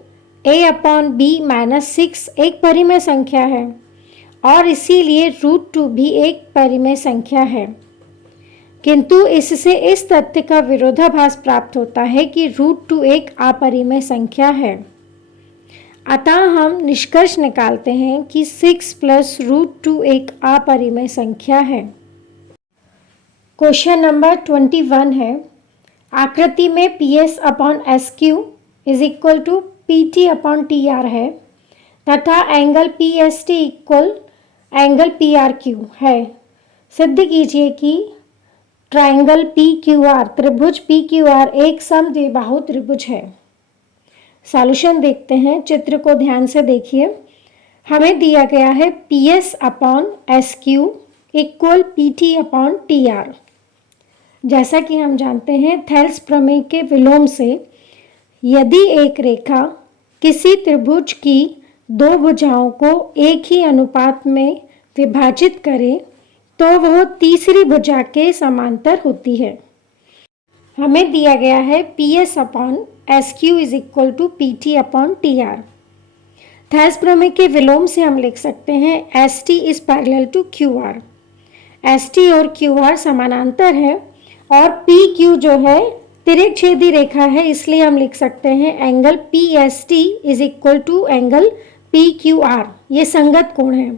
a अपॉन b माइनस 6 एक परिमेय संख्या है और इसीलिए √2 भी एक परिमेय संख्या है। किंतु इससे इस तथ्य का विरोधाभास प्राप्त होता है कि √2 एक अपरिमेय संख्या है। अतः हम निष्कर्ष निकालते हैं कि 6 प्लस √2 एक अपरिमेय संख्या है। क्वेश्चन नंबर 21 है, आकृति में PS upon SQ is equal to PT upon TR है तथा angle PST equal angle PRQ है। सिद्ध कीजिए कि ट्राइंगल PQR त्रिभुज PQR एक समद्विबाहु त्रिभुज है। सॉल्यूशन देखते हैं, चित्र को ध्यान से देखिए। हमें दिया गया है PS upon SQ equal PT upon TR। जैसा कि हम जानते हैं थेल्स प्रमेय के विलोम से यदि एक रेखा किसी त्रिभुज की दो भुजाओं को एक ही अनुपात में विभाजित करे तो वह तीसरी भुजा के समांतर होती है। हमें दिया गया है PS upon SQ is equal to PT upon TR। Thales प्रमेय के विलोम से हम लिख सकते हैं ST is parallel to QR। ST और QR समानांतर है और PQ जो है तिर्यक छेदी रेखा है, इसलिए हम लिख सकते हैं angle PST is equal to angle PQR। ये संगत कोण है।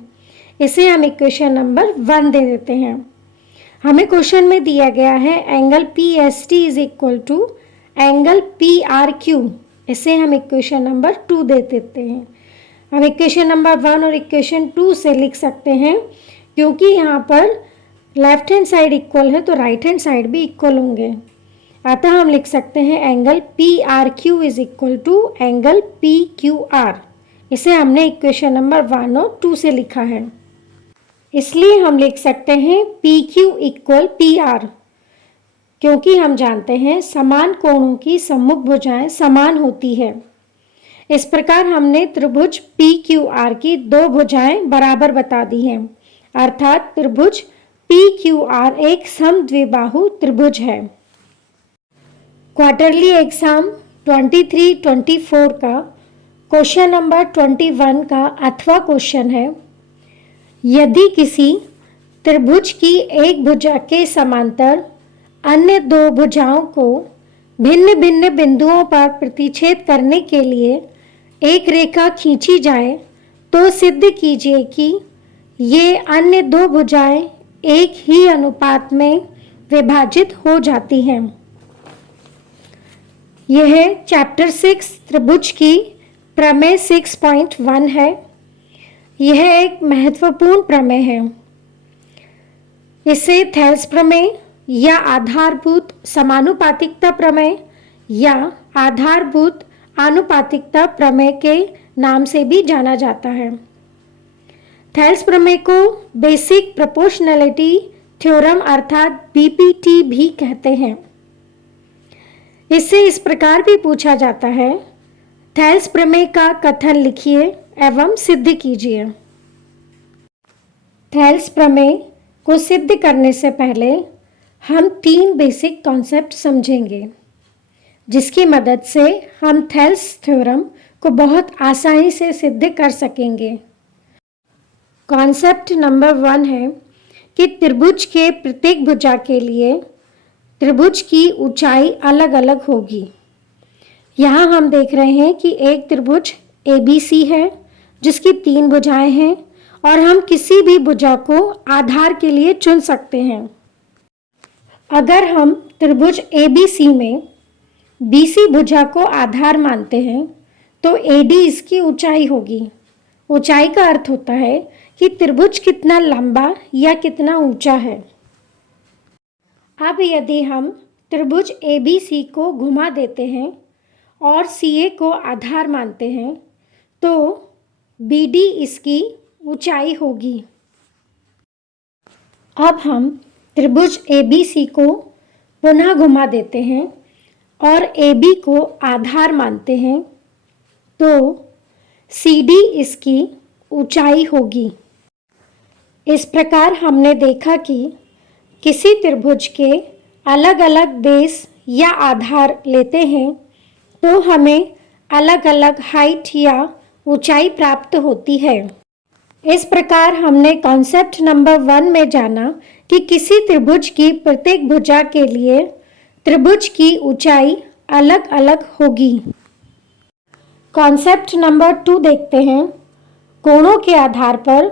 इसे हम इक्वेशन नंबर 1 दे देते हैं। हमें क्वेश्चन में दिया गया है angle PST is equal to angle PRQ। इसे हम इक्वेशन नंबर 2 दे देते हैं। हम इक्वेशन नंबर 1 और इक्वेशन 2 से लिख सकते हैं, क्योंकि यहाँ पर लेफ्ट हैंड साइड इक्वल है तो राइट हैंड साइड भी इक्वल होंगे। अतः हम लिख सकते हैं angle PRQ is equal to angle PQR। इसे हमने इक्वेशन नंबर 1 और 2 से लिखा है, इसलिए हम लिख सकते हैं PQ इक्वल PR, क्योंकि हम जानते हैं समान कोणों की सम्मुख भुजाएं समान होती है। इस प्रकार हमने त्रिभुज PQR की दो भुजाएं बराबर बता दी हैं, अर्थात त्रिभुज PQR एक समद्विबाहु त्रिभुज है। क्वार्टरली एग्जाम 23, 24 का क्वेश्चन नंबर 21 का अथवा क्वेश्चन है, यदि किसी त्रिभुज की एक भुजा के समांतर अन्य दो भुजाओं को भिन्न भिन्न बिंदुओं पर प्रतिच्छेद करने के लिए एक रेखा खींची जाए तो सिद्ध कीजिए कि ये अन्य दो भुजाएं एक ही अनुपात में विभाजित हो जाती हैं। यह चैप्टर 6 त्रिभुज की प्रमेय 6.1 है। यह एक महत्वपूर्ण प्रमेय है। इसे थेल्स प्रमेय या आधारभूत समानुपातिकता प्रमेय या आधारभूत आनुपातिकता प्रमेय के नाम से भी जाना जाता है। थेल्स प्रमेय को बेसिक प्रोपोर्शनैलिटी थ्योरम अर्थात बीपीटी भी कहते हैं। इससे इस प्रकार भी पूछा जाता है, थेल्स प्रमेय का कथन लिखिए एवं सिद्ध कीजिए। थेल्स प्रमेय को सिद्ध करने से पहले हम 3 बेसिक कॉन्सेप्ट समझेंगे, जिसकी मदद से हम थेल्स थ्योरम को बहुत आसानी से सिद्ध कर सकेंगे। कॉन्सेप्ट नंबर 1 है कि त्रिभुज के प्रत्येक भुजा के लिए त्रिभुज की ऊंचाई अलग अलग होगी। यहाँ हम देख रहे हैं कि एक त्रिभुज ABC है जिसकी 3 भुजाएं हैं और हम किसी भी भुजा को आधार के लिए चुन सकते हैं। अगर हम त्रिभुज ABC में BC भुजा को आधार मानते हैं तो AD इसकी ऊंचाई होगी। ऊंचाई का अर्थ होता है कि त्रिभुज कितना लंबा या कितना ऊंचा है। अब यदि हम त्रिभुज ABC को घुमा देते हैं और CA को आधार मानते हैं तो BD इसकी ऊंचाई होगी। अब हम त्रिभुज ABC को पुनः घुमा देते हैं और AB को आधार मानते हैं तो CD इसकी ऊंचाई होगी। इस प्रकार हमने देखा कि किसी त्रिभुज के अलग अलग बेस या आधार लेते हैं तो हमें अलग अलग हाइट या ऊंचाई प्राप्त होती है। इस प्रकार हमने कॉन्सेप्ट नंबर 1 में जाना कि किसी त्रिभुज की प्रत्येक भुजा के लिए त्रिभुज की ऊंचाई अलग अलग होगी। कॉन्सेप्ट नंबर 2 देखते हैं। कोणों के आधार पर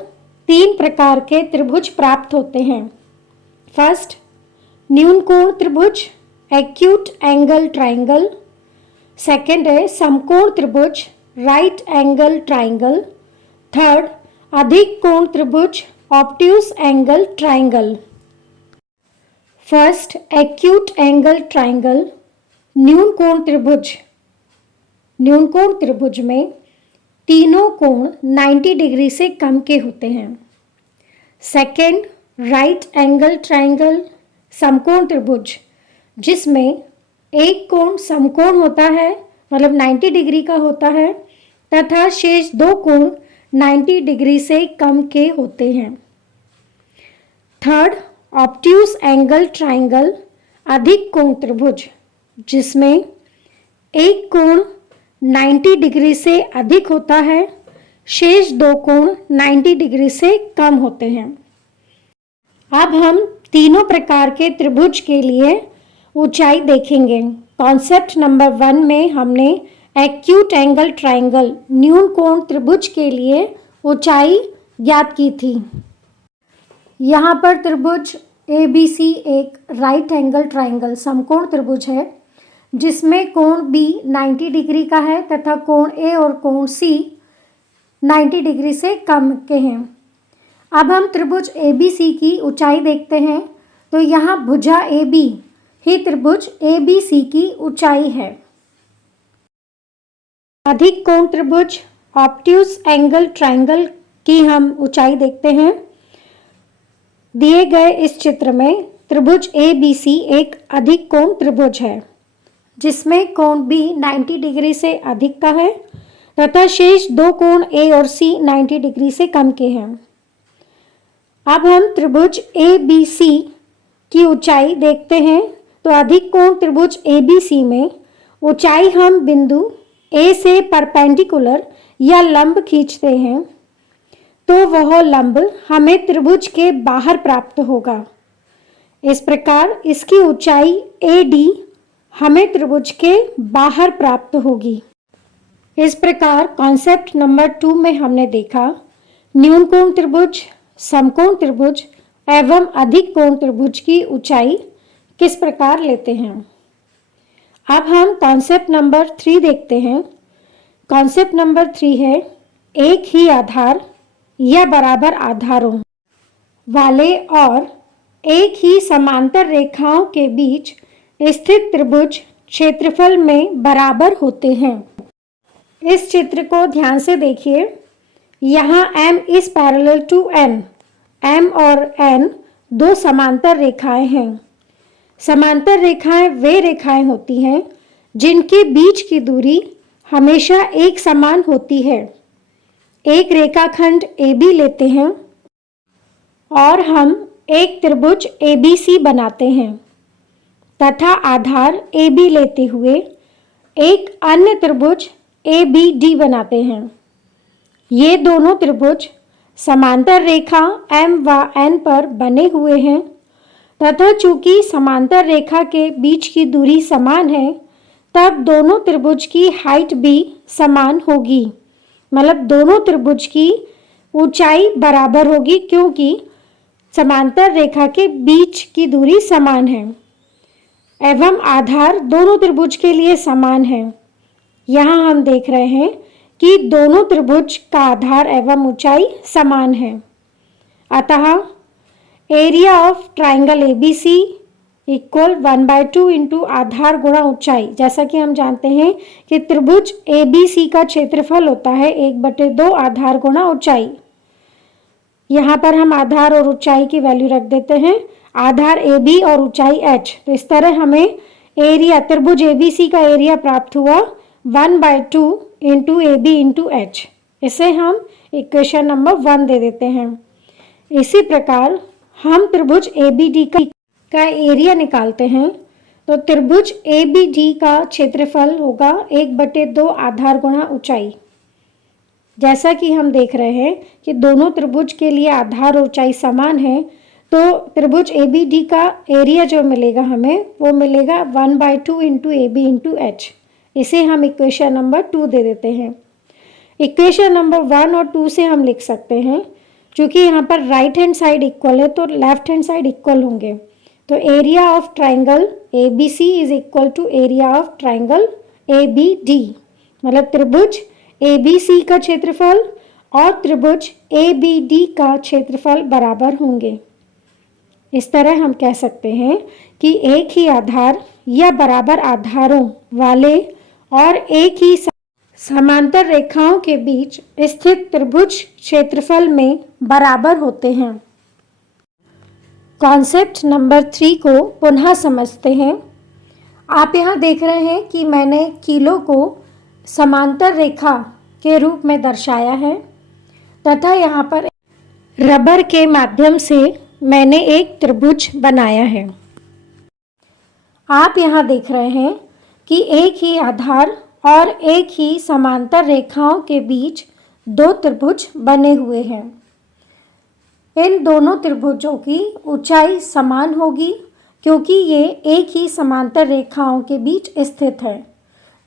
3 प्रकार के त्रिभुज प्राप्त होते हैं। फर्स्ट, न्यून कोण त्रिभुज, एक्यूट एंगल ट्राइंगल। सेकंड है समकोण त्रिभुज, राइट एंगल ट्राइंगल। थर्ड, अधिक कोण त्रिभुज, obtuse angle triangle. First, acute angle triangle, न्यून कोण त्रिभुज। न्यून कोण त्रिभुज में तीनों कोण 90 डिग्री से कम के होते हैं। सेकंड, राइट एंगल ट्राइंगल, समकोण त्रिभुज, जिसमें एक कोण समकोण होता है मतलब 90 डिग्री का होता है तथा शेष 2 कोण 90 डिग्री से कम के होते हैं। थर्ड, ऑब्ट्यूज एंगल ट्राइंगल, अधिक कोण त्रिभुज, जिसमें एक कोण 90 डिग्री से अधिक होता है, शेष 2 कोण 90 डिग्री से कम होते हैं। अब हम तीनों प्रकार के त्रिभुज के लिए ऊंचाई देखेंगे। कॉन्सेप्ट नंबर 1 में हमने एक्यूट एंगल ट्राइंगल, न्यून कोण त्रिभुज के लिए ऊंचाई ज्ञात की थी। यहाँ पर त्रिभुज ABC एक राइट एंगल ट्राइंगल समकोण त्रिभुज है जिसमें कोण B 90 डिग्री का है तथा कोण A और कोण C 90 डिग्री से कम के हैं। अब हम त्रिभुज ABC की ऊंचाई देखते हैं तो यहाँ भुजा AB ही त्रिभुज ABC की ऊंचाई है। अधिक कोण त्रिभुज, ऑब्ट्यूज एंगल ट्राइंगल की हम ऊंचाई देखते हैं। दिए गए इस चित्र में त्रिभुज ABC एक अधिक कोण त्रिभुज है जिसमें कोण B 90 डिग्री से अधिक का है तथा शेष 2 कोण A और C 90 डिग्री से कम के हैं। अब हम त्रिभुज ABC की ऊंचाई देखते हैं तो अधिक कोण त्रिभुज ABC में ऊंचाई हम बिंदु ए से परपेंडिकुलर या लंब खींचते हैं तो वह लंब हमें त्रिभुज के बाहर प्राप्त होगा। इस प्रकार इसकी ऊंचाई AD हमें त्रिभुज के बाहर प्राप्त होगी। इस प्रकार कॉन्सेप्ट नंबर 2 में हमने देखा न्यून कोण त्रिभुज, समकोण त्रिभुज एवं अधिक कोण त्रिभुज की ऊंचाई किस प्रकार लेते हैं। अब हम कॉन्सेप्ट नंबर 3 देखते हैं। कॉन्सेप्ट नंबर 3 है एक ही आधार या बराबर आधारों वाले और एक ही समांतर रेखाओं के बीच स्थित त्रिभुज क्षेत्रफल में बराबर होते हैं। इस चित्र को ध्यान से देखिए। यहाँ M is parallel to N, M और N दो समांतर रेखाएं हैं। समांतर रेखाएं वे रेखाएं होती हैं जिनके बीच की दूरी हमेशा एक समान होती है। एक रेखाखंड AB लेते हैं और हम एक त्रिभुज ABC बनाते हैं तथा आधार AB लेते हुए एक अन्य त्रिभुज ABD बनाते हैं। ये दोनों त्रिभुज समांतर रेखा M व N पर बने हुए हैं तथा चूंकि समांतर रेखा के बीच की दूरी समान है तब दोनों त्रिभुज की हाइट भी समान होगी, मतलब दोनों त्रिभुज की ऊंचाई बराबर होगी क्योंकि समांतर रेखा के बीच की दूरी समान है एवं आधार दोनों त्रिभुज के लिए समान है। यहाँ हम देख रहे हैं कि दोनों त्रिभुज का आधार एवं ऊंचाई समान है। अतः area of triangle ABC equal 1/2 into आधार गुणा ऊंचाई। जैसा कि हम जानते हैं कि त्रिभुज ABC का क्षेत्रफल होता है 1/2 आधार गुणा ऊंचाई। यहाँ पर हम आधार और ऊंचाई की वैल्यू रख देते हैं, आधार AB और ऊंचाई H। तो इस तरह हमें एरिया त्रिभुज ABC का एरिया प्राप्त हुआ 1/2 इंटू AB इंटू H। इसे हम इक्वेशन नंबर 1 दे देते हैं। इसी प्रकार हम त्रिभुज ABD का एरिया निकालते हैं तो त्रिभुज ABD का क्षेत्रफल होगा 1/2 आधार गुणा ऊंचाई। जैसा कि हम देख रहे हैं कि दोनों त्रिभुज के लिए आधार और ऊंचाई समान है तो त्रिभुज ABD का एरिया जो मिलेगा हमें वो मिलेगा 1/2 इंटू AB इंटू H। इसे हम इक्वेशन नंबर 2 दे देते हैं। इक्वेशन नंबर 1 और 2 से हम लिख सकते हैं क्योंकि यहाँ पर राइट हैंड साइड इक्वल है तो लेफ्ट हैंड साइड इक्वल होंगे। तो area of triangle ABC is equal to area of triangle ABD, मतलब त्रिभुज ABC का क्षेत्रफल और त्रिभुज ABD का क्षेत्रफल बराबर होंगे। इस तरह हम कह सकते हैं कि एक ही आधार या बराबर आधारों वाले और एक ही समांतर रेखाओं के बीच स्थित त्रिभुज क्षेत्रफल में बराबर होते हैं। कॉन्सेप्ट नंबर 3 को पुनः समझते हैं। आप यहाँ देख रहे हैं कि मैंने किलो को समांतर रेखा के रूप में दर्शाया है तथा यहाँ पर रबर के माध्यम से मैंने एक त्रिभुज बनाया है। आप यहाँ देख रहे हैं कि एक ही आधार और एक ही समांतर रेखाओं के बीच दो त्रिभुज बने हुए हैं। इन दोनों त्रिभुजों की ऊंचाई समान होगी क्योंकि ये एक ही समांतर रेखाओं के बीच स्थित है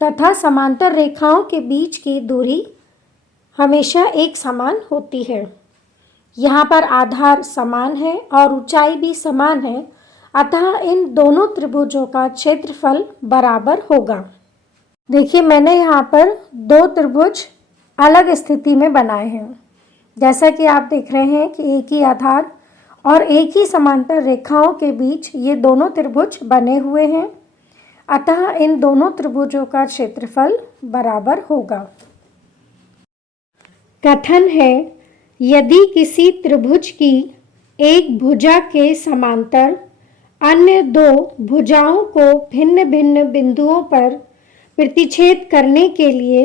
तथा समांतर रेखाओं के बीच की दूरी हमेशा एक समान होती है। यहाँ पर आधार समान है और ऊंचाई भी समान है, अतः इन दोनों त्रिभुजों का क्षेत्रफल बराबर होगा। देखिए मैंने यहाँ पर दो त्रिभुज अलग स्थिति में बनाए हैं। जैसा कि आप देख रहे हैं कि एक ही आधार और एक ही समांतर रेखाओं के बीच ये दोनों त्रिभुज बने हुए हैं, अतः इन दोनों त्रिभुजों का क्षेत्रफल बराबर होगा। कथन है यदि किसी त्रिभुज की एक भुजा के समांतर अन्य दो भुजाओं को भिन्न भिन्न बिंदुओं पर प्रतिच्छेद करने के लिए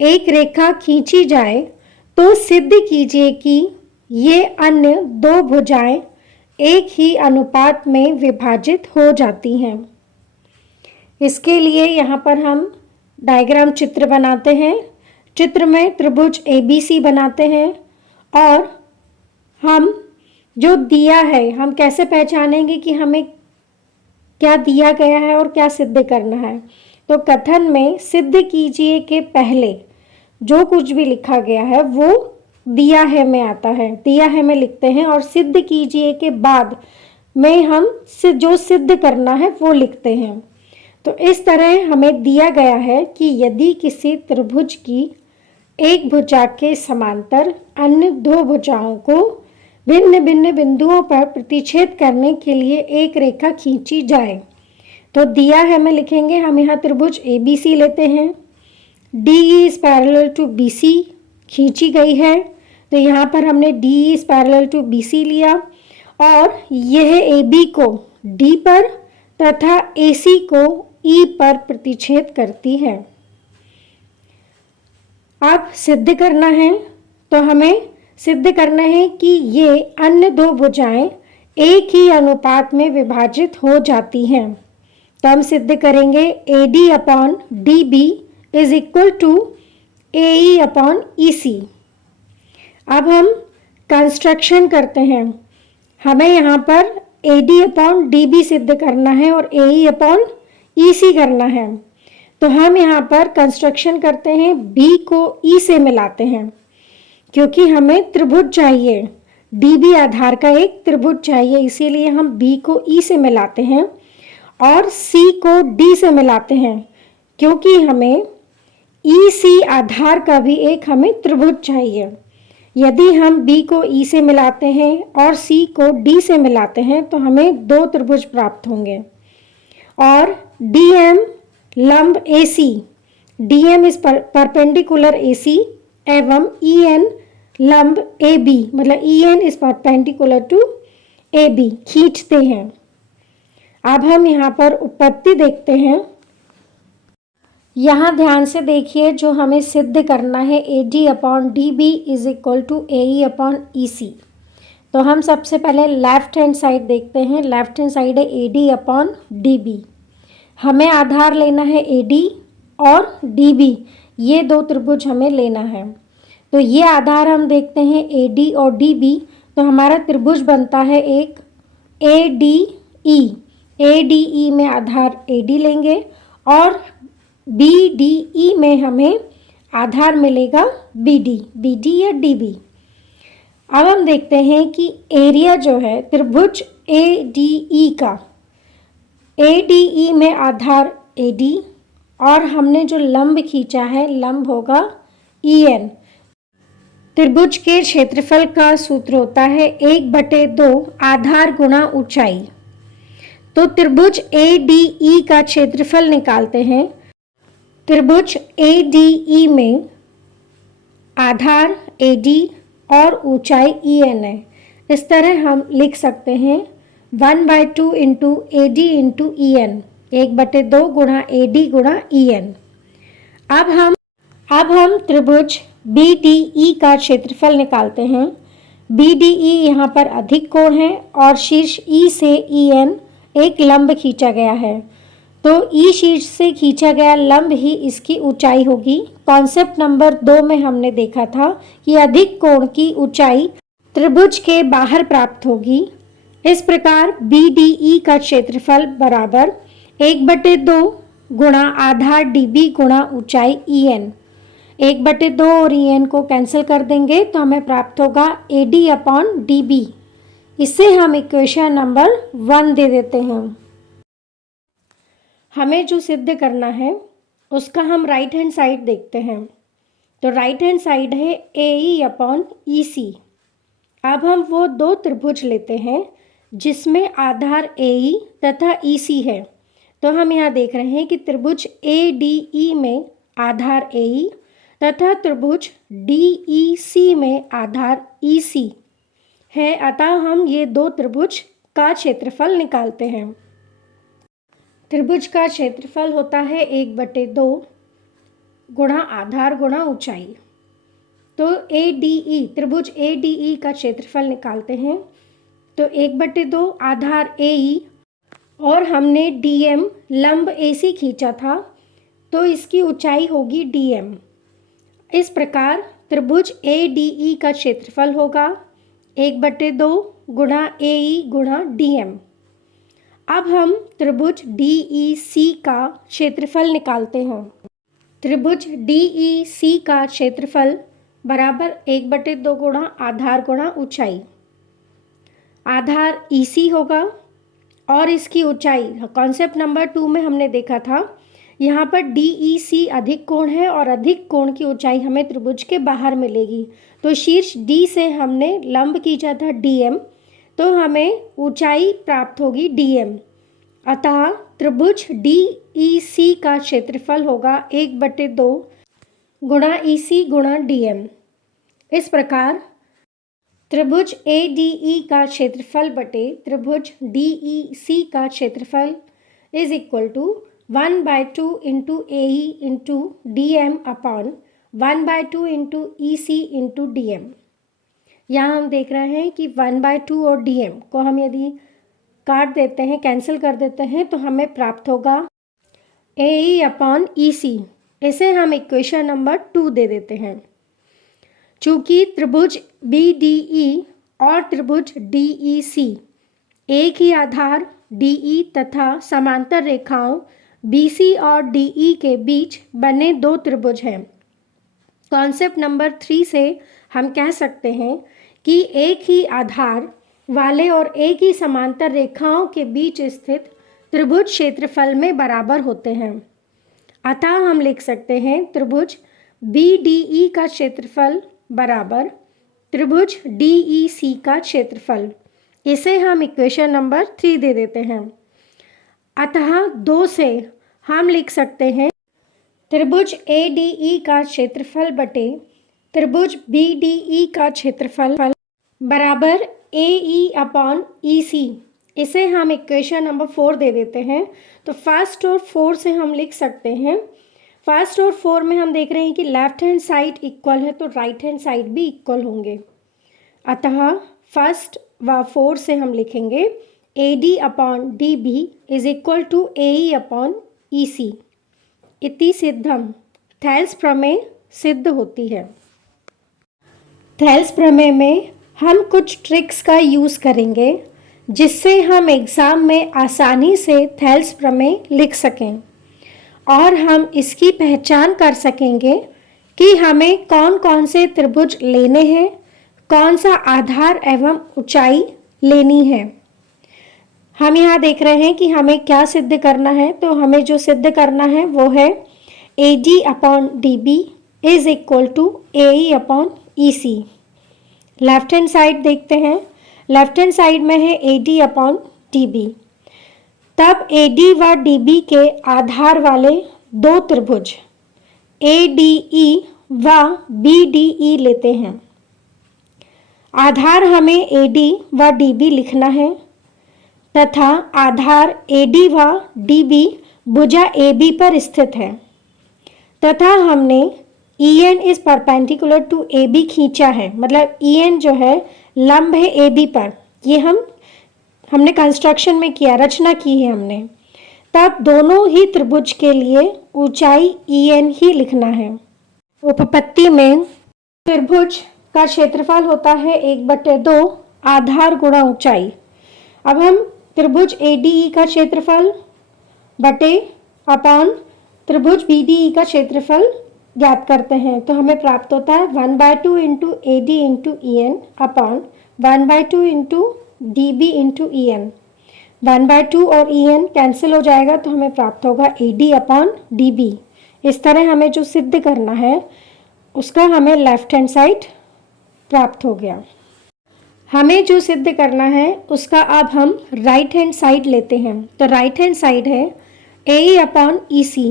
एक रेखा खींची जाए तो सिद्ध कीजिए कि ये अन्य दो भुजाएं एक ही अनुपात में विभाजित हो जाती हैं। इसके लिए यहाँ पर हम डायग्राम चित्र बनाते हैं। चित्र में त्रिभुज ABC बनाते हैं और हम जो दिया है हम कैसे पहचानेंगे कि हमें क्या दिया गया है और क्या सिद्ध करना है। तो कथन में सिद्ध कीजिए के पहले जो कुछ भी लिखा गया है वो दिया है में आता है, दिया है में लिखते हैं, और सिद्ध कीजिए के बाद में हम जो सिद्ध करना है वो लिखते हैं। तो इस तरह हमें दिया गया है कि यदि किसी त्रिभुज की एक भुजा के समांतर अन्य दो भुजाओं को भिन्न भिन्न बिंदुओं पर प्रतिच्छेद करने के लिए एक रेखा खींची जाए, तो दिया है में लिखेंगे हम यहाँ त्रिभुज ABC लेते हैं। DE is parallel to BC खींची गई है, तो यहाँ पर हमने DE is parallel to BC लिया और यह AB को D पर तथा AC को E पर प्रतिच्छेद करती है। अब सिद्ध करना है, तो हमें सिद्ध करना है कि ये अन्य दो भुजाएं एक ही अनुपात में विभाजित हो जाती हैं। तो हम सिद्ध करेंगे AD upon DB is equal to AE upon EC। अब हम कंस्ट्रक्शन करते हैं। हमें यहाँ पर AD अपॉन DB सिद्ध करना है और AE अपॉन EC करना है। तो हम यहाँ पर कंस्ट्रक्शन करते हैं, B को E से मिलाते हैं क्योंकि हमें त्रिभुज चाहिए, DB आधार का एक त्रिभुज चाहिए, इसीलिए हम B को E से मिलाते हैं और C को D से मिलाते हैं क्योंकि हमें EC आधार का भी एक हमें त्रिभुज चाहिए। यदि हम B को E से मिलाते हैं और C को D से मिलाते हैं तो हमें दो त्रिभुज प्राप्त होंगे। और DM लंब AC, DM is perpendicular AC एवं EN लंब AB, मतलब EN is perpendicular to AB खींचते हैं। अब हम यहाँ पर उत्पत्ति देखते हैं। यहाँ ध्यान से देखिए, जो हमें सिद्ध करना है AD upon DB is equal to AE upon EC। तो हम सबसे पहले लेफ्ट हैंड साइड देखते हैं। लेफ्ट हैंड साइड है AD अपॉन DB। हमें आधार लेना है AD और DB, ये दो त्रिभुज हमें लेना है। तो ये आधार हम देखते हैं AD और DB, तो हमारा त्रिभुज बनता है एक ADE। ADE में आधार AD लेंगे और BDE में हमें आधार मिलेगा BD या DB। अब हम देखते हैं कि एरिया जो है त्रिभुज ADE का, ADE में आधार AD और हमने जो लंब खींचा है लंब होगा EN। त्रिभुज के क्षेत्रफल का सूत्र होता है 1/2 आधार गुणा ऊंचाई। तो त्रिभुज ADE का क्षेत्रफल निकालते हैं। त्रिभुज ADE में आधार AD और ऊंचाई EN है। इस तरह हम लिख सकते हैं 1/2 इंटू AD इंटू EN, 1/2 गुणा AD गुणा EN। अब हम त्रिभुज BDE का क्षेत्रफल निकालते हैं। BDE यहाँ पर अधिक कोण है और शीर्ष E से EN एक लंब खींचा गया है, तो E शीर्ष से खींचा गया लंब ही इसकी ऊंचाई होगी। कॉन्सेप्ट नंबर 2 में हमने देखा था कि अधिक कोण की ऊंचाई त्रिभुज के बाहर प्राप्त होगी। इस प्रकार BDE का क्षेत्रफल बराबर 1/2 गुणा आधार DB गुणा ऊंचाई EN। 1/2 और EN को कैंसिल कर देंगे तो हमें प्राप्त होगा AD अपॉन DB। इसे हम इक्वेशन नंबर 1 दे देते हैं। हमें जो सिद्ध करना है उसका हम राइट हैंड साइड देखते हैं। तो राइट हैंड साइड है AE अपॉन EC। अब हम वो दो त्रिभुज लेते हैं जिसमें आधार AE तथा EC है। तो हम यहाँ देख रहे हैं कि त्रिभुज ADE में आधार AE तथा त्रिभुज DEC में आधार EC है, अतः हम ये दो त्रिभुज का क्षेत्रफल निकालते हैं। त्रिभुज का क्षेत्रफल होता है 1/2 गुणा आधार गुणा ऊंचाई। तो ADE, त्रिभुज ADE का क्षेत्रफल निकालते हैं। तो 1/2 आधार AE और हमने DM लंब AC खींचा था, तो इसकी ऊंचाई होगी DM। इस प्रकार त्रिभुज ADE का क्षेत्रफल होगा 1/2 गुणा AE गुणा DM। अब हम त्रिभुज DEC का क्षेत्रफल निकालते हैं। त्रिभुज DEC का क्षेत्रफल बराबर 1/2 गुणा आधार गुणा ऊंचाई। आधार EC होगा और इसकी ऊंचाई कॉन्सेप्ट नंबर 2 में हमने देखा था, यहाँ पर DEC अधिक कोण है और अधिक कोण की ऊंचाई हमें त्रिभुज के बाहर मिलेगी। तो शीर्ष D से हमने लंब खींचा था DM, तो हमें ऊंचाई प्राप्त होगी DM। अतः त्रिभुज DEC का क्षेत्रफल होगा 1/2 गुणा EC गुणा DM। इस प्रकार त्रिभुज ADE का क्षेत्रफल बटे त्रिभुज DEC का क्षेत्रफल is equal to 1/2 into AE into DM upon 1/2 into EC into DM। यहाँ हम देख रहे हैं कि 1/2 और DM को हम यदि काट देते हैं, कैंसिल कर देते हैं, तो हमें प्राप्त होगा AE अपॉन EC। इसे हम इक्वेशन नंबर 2 दे देते हैं। चूँकि त्रिभुज BDE और त्रिभुज DEC एक ही आधार DE तथा समांतर रेखाओं BC और DE के बीच बने दो त्रिभुज हैं। कॉन्सेप्ट नंबर 3 से हम कह सकते हैं कि एक ही आधार वाले और एक ही समांतर रेखाओं के बीच स्थित त्रिभुज क्षेत्रफल में बराबर होते हैं। अतः हम लिख सकते हैं त्रिभुज BDE का क्षेत्रफल बराबर त्रिभुज DEC का क्षेत्रफल। इसे हम इक्वेशन नंबर 3 दे देते हैं। अतः 2 से हम लिख सकते हैं त्रिभुज ADE का क्षेत्रफल बटे त्रिभुज BDE का क्षेत्रफल बराबर AE अपॉन EC। इसे हम इक्वेशन नंबर 4 दे देते हैं। तो फर्स्ट और 4 से हम लिख सकते हैं, फर्स्ट और 4 में हम देख रहे हैं कि लेफ्ट हैंड साइड इक्वल है, तो राइट हैंड साइड भी इक्वल होंगे। अतः फर्स्ट व 4 से हम लिखेंगे AD upon DB is equal to AE upon EC। इति सिद्धम, थेल्स प्रमेय सिद्ध होती है। थेल्स प्रमेय में हम कुछ ट्रिक्स का यूज़ करेंगे जिससे हम एग्ज़ाम में आसानी से थेल्स प्रमेय लिख सकें और हम इसकी पहचान कर सकेंगे कि हमें कौन कौन से त्रिभुज लेने हैं, कौन सा आधार एवं ऊंचाई लेनी है। हम यहाँ देख रहे हैं कि हमें क्या सिद्ध करना है। तो हमें जो सिद्ध करना है वो है AD upon DB is equal to AE upon EC। Left hand side देखते हैं, लेफ्ट हैंड साइड में है AD अपॉन DB। तब AD व DB के आधार वाले दो त्रिभुज ADE व BDE लेते हैं। आधार हमें AD व DB लिखना है तथा आधार AD व DB भुजा AB पर स्थित है तथा हमने EN is perpendicular to AB खींचा है, मतलब EN जो है लंब है AB पर। ये हमने कंस्ट्रक्शन में किया, रचना की है हमने। तब दोनों ही त्रिभुज के लिए ऊंचाई EN ही लिखना है। उपपत्ति में त्रिभुज का क्षेत्रफल होता है 1/2 आधार गुणा ऊंचाई। अब हम त्रिभुज ADE का क्षेत्रफल बटे अपॉन त्रिभुज BDE का क्षेत्रफल ज्ञात करते हैं। तो हमें प्राप्त होता है 1/2 into AD into EN upon 1/2 into DB into EN। 1/2 और EN कैंसिल हो जाएगा तो हमें प्राप्त होगा AD अपॉन DB। इस तरह हमें जो सिद्ध करना है उसका हमें लेफ्ट हैंड साइड प्राप्त हो गया। हमें जो सिद्ध करना है उसका अब हम राइट हैंड साइड लेते हैं। तो राइट हैंड साइड है AE अपॉन EC।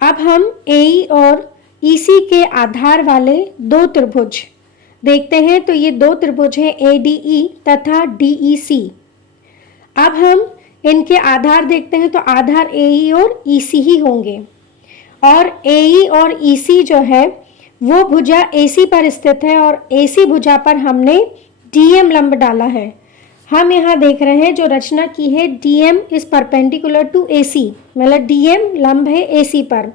अब हम AE और EC के आधार वाले दो त्रिभुज देखते हैं। तो ये दो त्रिभुज हैं ADE तथा DEC। अब हम इनके आधार देखते हैं तो आधार AE और EC ही होंगे और AE और EC जो है वो भुजा AC पर स्थित है और AC भुजा पर हमने DM लंब डाला है। हम यहाँ देख रहे हैं जो रचना की है DM is perpendicular to AC, मतलब DM लंब है AC पर।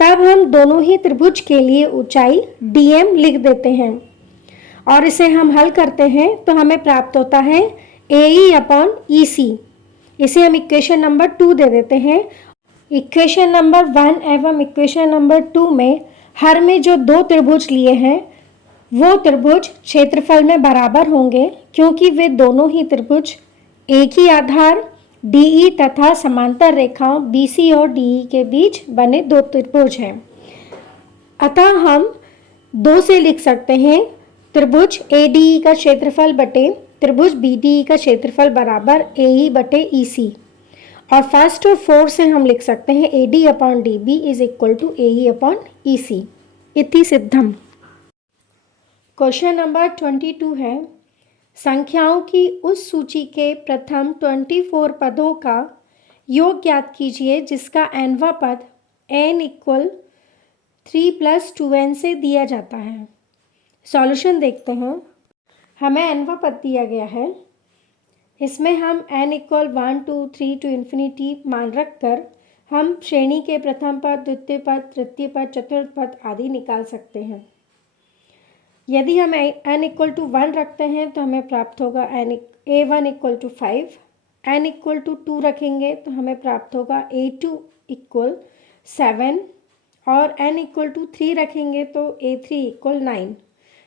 तब हम दोनों ही त्रिभुज के लिए ऊंचाई DM लिख देते हैं और इसे हम हल करते हैं तो हमें प्राप्त होता है AE अपॉन EC। इसे हम इक्वेशन नंबर 2 दे देते हैं। इक्वेशन नंबर 1 एवं इक्वेशन नंबर 2 में हर में जो दो त्रिभुज लिए हैं वो त्रिभुज क्षेत्रफल में बराबर होंगे, क्योंकि वे दोनों ही त्रिभुज एक ही आधार DE तथा समांतर रेखाओं BC और DE के बीच बने दो त्रिभुज हैं। अतः हम 2 से लिख सकते हैं त्रिभुज ADE का क्षेत्रफल बटे त्रिभुज BDE का क्षेत्रफल बराबर AE बटे EC, और फर्स्ट और 4 से हम लिख सकते हैं AD upon DB is equal to AE upon EC। इति सिद्धम। क्वेश्चन नंबर 22 है, संख्याओं की उस सूची के प्रथम 24 पदों का योग ज्ञात कीजिए जिसका nवां पद n इक्वल 3 + 2n से दिया जाता है। सॉल्यूशन देखते हैं। हमें nवां पद दिया गया है, इसमें हम n इक्वल 1 2 3 टू इन्फिनिटी मान रख कर हम श्रेणी के प्रथम पद, द्वितीय पद, तृतीय पद, चतुर्थ पद आदि निकाल सकते हैं। यदि हम n इक्वल टू 1 रखते हैं तो हमें प्राप्त होगा A1 equal to 5, n equal to 2 रखेंगे तो हमें प्राप्त होगा A2 इक्वल 7, और n इक्वल टू 3 रखेंगे तो A3 इक्वल 9।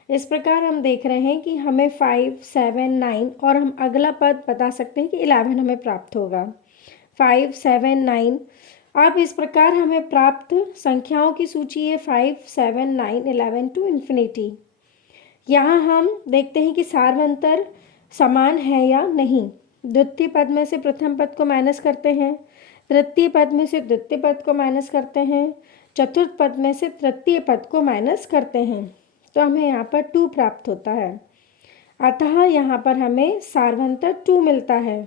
इस प्रकार हम देख रहे हैं कि हमें 5, 7, 9 और हम अगला पद बता सकते हैं कि 11 हमें प्राप्त होगा। 5, 7, 9। अब इस प्रकार हमें प्राप्त संख्याओं की सूची है 5, 7, 9, 11 टू इन्फिनिटी। यहाँ हम देखते हैं कि सार्वंतर समान है या नहीं। द्वितीय पद में से प्रथम पद को माइनस करते हैं, तृतीय पद में से द्वितीय पद को माइनस करते हैं, चतुर्थ पद में से तृतीय पद को माइनस करते हैं, तो हमें यहाँ पर 2 प्राप्त होता है। अतः यहाँ पर हमें सार्वंतर 2 मिलता है।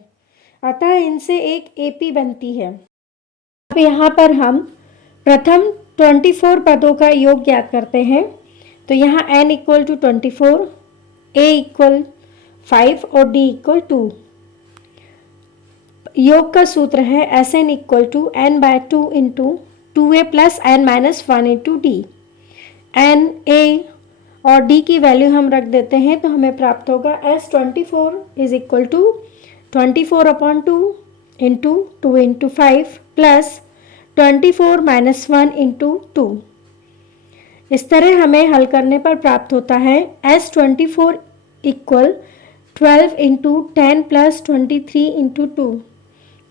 अतः इनसे एक AP बनती है। अब यहाँ पर हम प्रथम 24 पदों का योग ज्ञात करते हैं। तो यहाँ n equal to 24, A equal 5 और D इक्वल 2। योग का सूत्र है Sn equal to n/2 into 2A plus n-1 into D। n, A और D की वैल्यू हम रख देते हैं तो हमें प्राप्त होगा S24 is equal to 24 upon 2 into 2 into 5 plus 24 - 1 into 2। इस तरह हमें हल करने पर प्राप्त होता है S24 equal 12 into 10 plus 23 into 2।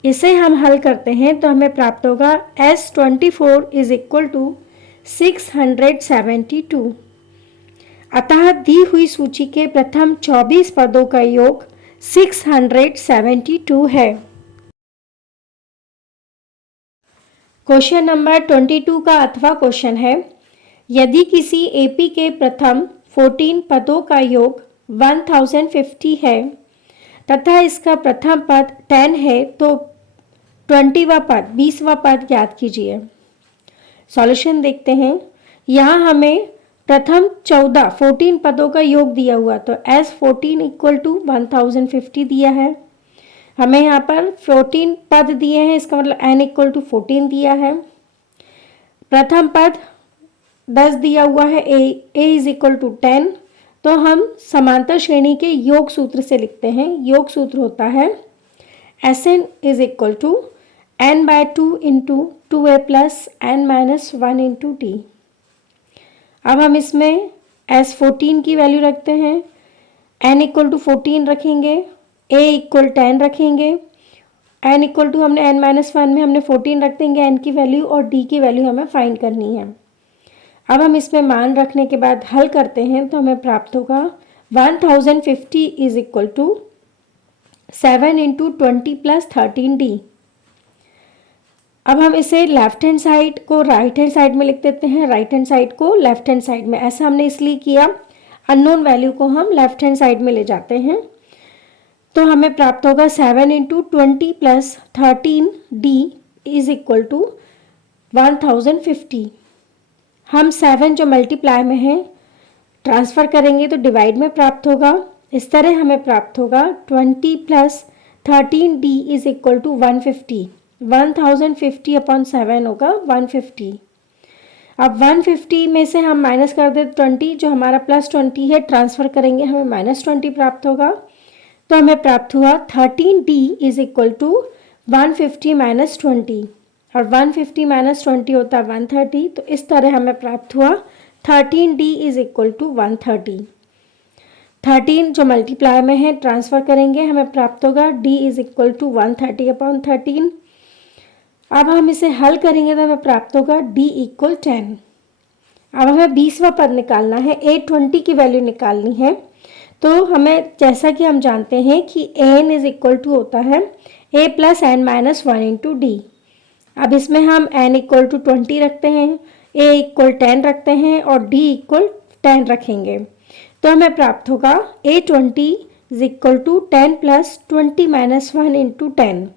इसे हम हल करते हैं तो हमें प्राप्त होगा S24 इज इक्वल टू 672। अतः दी हुई सूची के प्रथम 24 पदों का योग 672 है। क्वेश्चन नंबर 22 का अथवा क्वेश्चन है, यदि किसी AP के प्रथम 14 पदों का योग 1050 है तथा इसका प्रथम पद 10 है तो 20वां पद 20वां पद ज्ञात कीजिए। सॉल्यूशन देखते हैं। यहाँ हमें प्रथम 14 पदों का योग दिया हुआ, तो S14 इक्वल टू 1050 दिया है। हमें यहाँ पर 14 पद दिए हैं, इसका मतलब n इक्वल टू 14 दिया है। प्रथम पद 10 दिया हुआ है, A इज इक्वल टू 10। तो हम समांतर श्रेणी के योग सूत्र से लिखते हैं। योग सूत्र होता है Sn is equal to n/2 into 2A plus n-1 into D। अब हम इसमें S14 की वैल्यू रखते हैं, n इक्वल टू 14 रखेंगे, A इक्वल 10 रखेंगे, n इक्वल टू हमने n-1 में हमने 14 रख देंगे n की वैल्यू, और D की वैल्यू हमें फाइंड करनी है। अब हम इसमें मान रखने के बाद हल करते हैं तो हमें प्राप्त होगा 1050 is equal to 7 into 20 plus 13D। अब हम इसे लेफ्ट हैंड साइड को राइट हैंड साइड में लिख देते हैं, राइट हैंड साइड को लेफ्ट हैंड साइड में। ऐसा हमने इसलिए किया, अननोन वैल्यू को हम लेफ्ट हैंड साइड में ले जाते हैं। तो हमें प्राप्त होगा 7 into 20 plus 13D is equal to 1050। हम 7 जो मल्टीप्लाई में है ट्रांसफ़र करेंगे तो डिवाइड में प्राप्त होगा। इस तरह हमें प्राप्त होगा 20 plus 13d is equal to 150। 1050 upon 7 होगा 150। अब 150 में से हम माइनस कर दे 20, जो हमारा प्लस 20 है ट्रांसफ़र करेंगे हमें माइनस 20 प्राप्त होगा। तो हमें प्राप्त हुआ 13d is equal to 150 minus 20, और 150 माइनस 20 होता है 130। तो इस तरह हमें प्राप्त हुआ 13d इज इक्वल टू 130। 13 जो मल्टीप्लाई में है ट्रांसफ़र करेंगे हमें प्राप्त होगा d is equal to 130 upon 13। अब हम इसे हल करेंगे तो हमें प्राप्त होगा d इक्वल 10। अब हमें 20वां पद निकालना है, a20 की वैल्यू निकालनी है। तो हमें जैसा कि हम जानते हैं कि an इज इक्वल टू होता है a plus n minus 1 into D. अब इसमें हम n इक्वल टू 20 रखते हैं, a इक्वल 10 रखते हैं और d इक्वल 10 रखेंगे। तो हमें प्राप्त होगा a20 is equal to 10 plus 20 minus 1 into 10।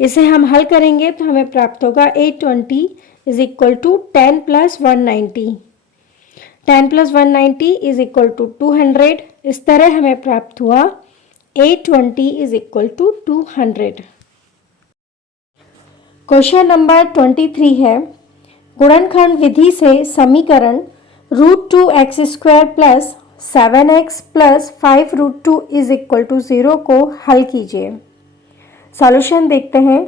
इसे हम हल करेंगे तो हमें प्राप्त होगा a20 is equal to 10 plus 190। 10 plus 190 is equal to 200। इस तरह हमें प्राप्त हुआ a20 is equal to 200। Question number 23 है, गुणनखंड विधि से समीकरण √2x² plus 7x plus 5√2 is equal to 0 को हल कीजिए। सॉल्यूशन देखते हैं।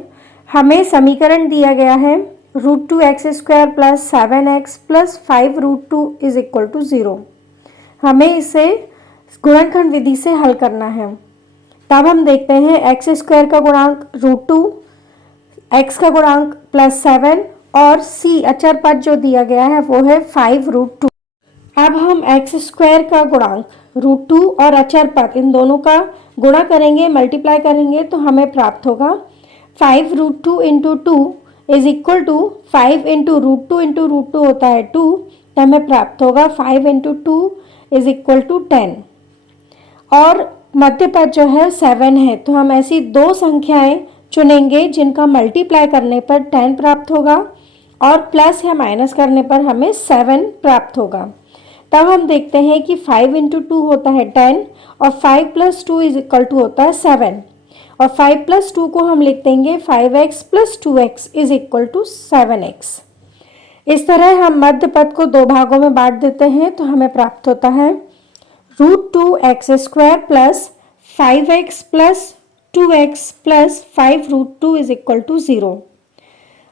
हमें समीकरण दिया गया है √2x² plus 7x plus 5√2 is equal to 0। हमें इसे गुणनखंड विधि से हल करना है। तब हम देखते हैं x² का गुणांक √2, x का गुणांक प्लस 7 और c अचर पद जो दिया गया है वो है 5√2। अब हम x² का गुणांक √2 और अचर पद इन दोनों का गुणा करेंगे, मल्टीप्लाई करेंगे तो हमें प्राप्त होगा 5√2 into 2 is equal to 5 into √2 into √2 होता है 2। तो हमें प्राप्त होगा 5 इंटू 2 इज इक्वल टू 10। और मध्य पद जो है 7 है, तो हम ऐसी दो संख्याएं चुनेंगे जिनका मल्टीप्लाई करने पर 10 प्राप्त होगा और प्लस या माइनस करने पर हमें 7 प्राप्त होगा। तब हम देखते हैं कि 5 इंटू 2 होता है 10 और 5 प्लस 2 इज इक्वल टू होता है 7, और 5 प्लस 2 को हम लिख देंगे 5x plus 2x is equal to 7x। इस तरह हम मध्य पद को दो भागों में बांट देते हैं तो हमें प्राप्त होता है √2x² plus 5x plus 2x plus 5√2 is equal to 0।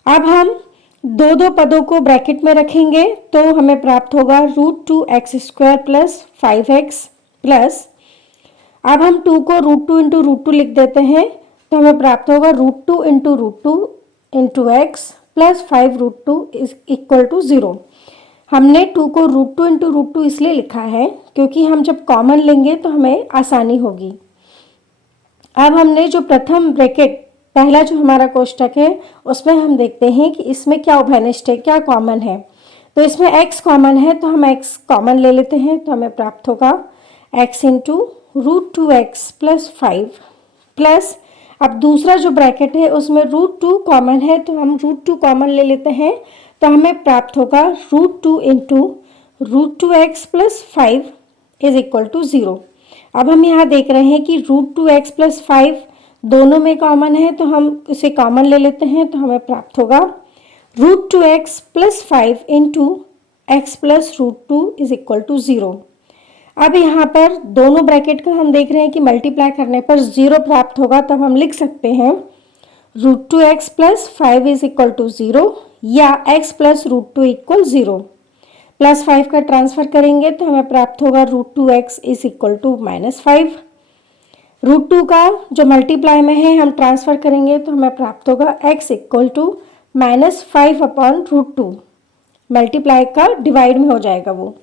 अब हम दो दो पदों को ब्रैकेट में रखेंगे तो हमें प्राप्त होगा √2x² प्लस 5x प्लस, अब हम 2 को √2 इंटू √2 लिख देते हैं तो हमें प्राप्त होगा √2 into √2 into x plus 5√2 is equal to 0। हमने 2 को √2 इंटू √2 इसलिए लिखा है क्योंकि हम जब कॉमन लेंगे तो हमें आसानी होगी। अब हमने जो प्रथम ब्रैकेट पहला जो हमारा कोष्टक है उसमें हम देखते हैं कि इसमें क्या उभयनिष्ठ है, क्या कॉमन है। तो इसमें x कॉमन है तो हम x कॉमन ले लेते हैं तो हमें प्राप्त होगा x into √2x plus 5 plus, अब दूसरा जो ब्रैकेट है उसमें √2 कॉमन है तो हम √2 कॉमन ले लेते हैं तो हमें प्राप्त होगा √2 into √2x plus 5 is equal to 0। अब हम यहाँ देख रहे हैं कि √2x प्लस 5 दोनों में कॉमन है तो हम इसे कॉमन ले लेते हैं तो हमें प्राप्त होगा √2x plus 5 into x plus √2 is equal to 0। अब यहाँ पर दोनों ब्रैकेट का हम देख रहे हैं कि मल्टीप्लाई करने पर 0 प्राप्त होगा, तब हम लिख सकते हैं √2x plus 5 is equal to 0 या x प्लस √2 इक्वल 0। प्लस 5 का ट्रांसफर करेंगे तो हमें प्राप्त होगा √2x इज इक्वल टू -5। √2 का जो मल्टीप्लाई में है हम ट्रांसफर करेंगे तो हमें प्राप्त होगा x equal to -5 upon √2। Multiply का डिवाइड में हो जाएगा वो।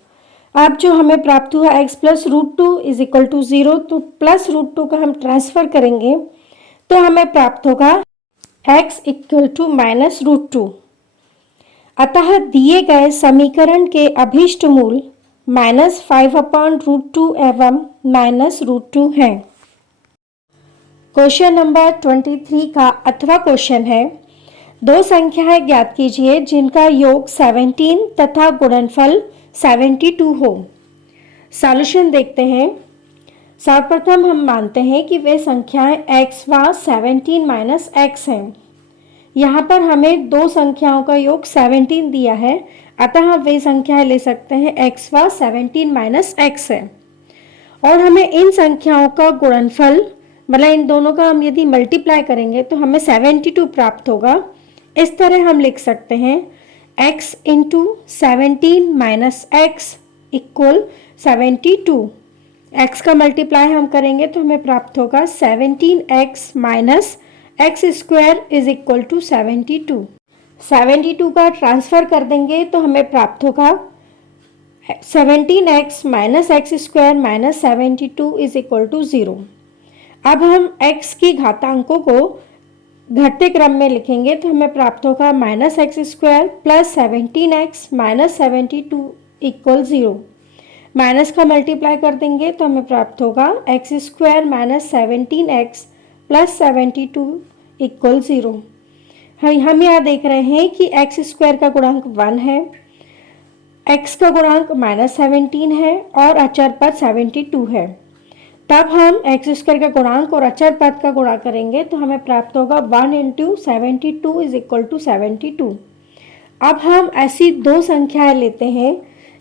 अब जो हमें प्राप्त हुआ x plus √2 is equal to 0, तो प्लस √2 का हम ट्रांसफर करेंगे तो हमें प्राप्त होगा x इक्वल टू -√2। अतः दिए गए समीकरण के अभीष्ट मूल -5 अपॉन √2 एवं -√2 हैं। क्वेश्चन नंबर 23 का अथवा क्वेश्चन है, दो संख्याएं ज्ञात कीजिए जिनका योग 17 तथा गुणनफल 72 हो। सॉल्यूशन देखते हैं। सर्वप्रथम हम मानते हैं कि वे संख्याएं x व 17 माइनस एक्स हैं। यहाँ पर हमें दो संख्याओं का योग 17 दिया है, अतः हम वे संख्याएं ले सकते हैं x व 17 माइनस एक्स है। और हमें इन संख्याओं का गुणनफल, मतलब इन दोनों का हम यदि मल्टीप्लाई करेंगे तो हमें 72 प्राप्त होगा। इस तरह हम लिख सकते हैं x into 17 minus x equal 72। x का मल्टीप्लाई हम करेंगे तो हमें प्राप्त होगा 17x minus x square is equal to 72। 72 का ट्रांसफ़र कर देंगे तो हमें प्राप्त होगा 17x minus x square minus 72 is equal to 0। अब हम x की घातांकों को घटते क्रम में लिखेंगे तो हमें प्राप्त होगा minus x square plus 17x minus 72 equal 0। Minus का मल्टीप्लाई कर देंगे तो हमें प्राप्त होगा x square minus 17x plus 72 equal 0। हम यहाँ देख रहे हैं कि एक्स स्क्वायर का गुणांक 1 है, x का गुणांक माइनस 17 है और अचर पद 72 है। तब हम एक्स स्क्वायर का गुणांक और अचर पद का गुणा करेंगे तो हमें प्राप्त होगा 1 इंटू 72 इज इक्वल टू 72। अब हम ऐसी दो संख्याएं लेते हैं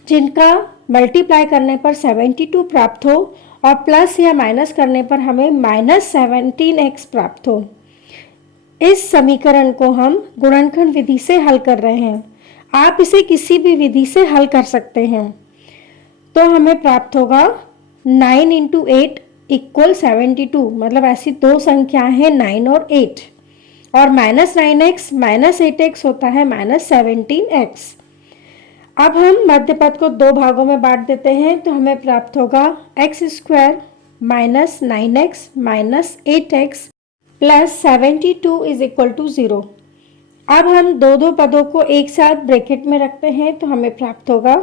जिनका मल्टीप्लाई करने पर 72 प्राप्त हो और प्लस या माइनस करने पर हमें माइनस 17x प्राप्त हो। इस समीकरण को हम गुणनखंड विधि से हल कर रहे हैं। आप इसे किसी भी विधि से हल कर सकते हैं। तो हमें प्राप्त होगा 9 इंटू 8 इक्वल 72, मतलब ऐसी दो संख्याएं हैं 9 और 8, और माइनस 9x माइनस 8x होता है माइनस 17x। अब हम मध्य पद को दो भागों में बांट देते हैं तो हमें प्राप्त होगा x square minus 9x minus 8x plus 72 is equal to 0। अब हम दो पदों को एक साथ ब्रैकेट में रखते हैं तो हमें प्राप्त होगा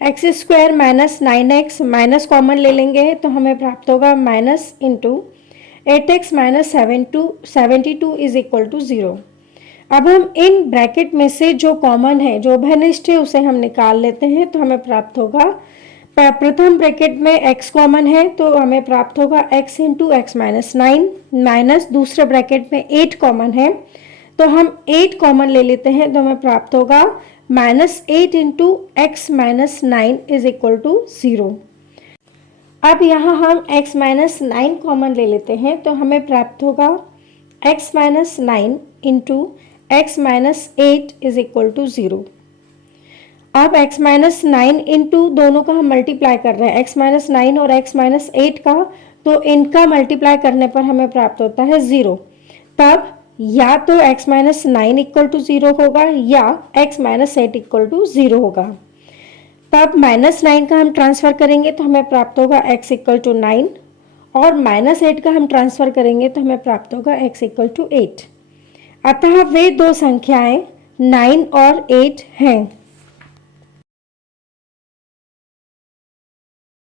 x square minus 9x minus common ले लेंगे तो हमें प्राप्त होगा minus into 8x minus 72 is equal to 0। अब हम इन ब्रैकेट में से जो कॉमन है, जो उभयनिष्ठ है, उसे हम निकाल लेते हैं तो हमें प्राप्त होगा, प्रथम ब्रैकेट में x कॉमन है तो हमें प्राप्त होगा x into x minus 9 minus दूसरे ब्रैकेट में 8 कॉमन है तो हम 8 कॉमन ले लेते हैं तो हमें प्राप्त होगा minus 8 into x minus 9 is equal to 0। अब यहाँ हम x माइनस 9 कॉमन ले लेते हैं तो हमें प्राप्त होगा x minus 9 into x minus 8 is equal to 0। अब x माइनस 9 इंटू दोनों का हम मल्टीप्लाई कर रहे हैं, x माइनस 9 और x माइनस 8 का, तो इनका मल्टीप्लाई करने पर हमें प्राप्त होता है 0। तब या तो x माइनस 9 इक्वल टू 0 होगा या x माइनस 8 इक्वल टू 0 होगा। तब माइनस 9 का हम ट्रांसफ़र करेंगे तो हमें प्राप्त होगा x इक्वल टू 9 और माइनस 8 का हम ट्रांसफ़र करेंगे तो हमें प्राप्त होगा x इक्वल टू 8। अतः वे दो संख्याएं 9 और 8 हैं।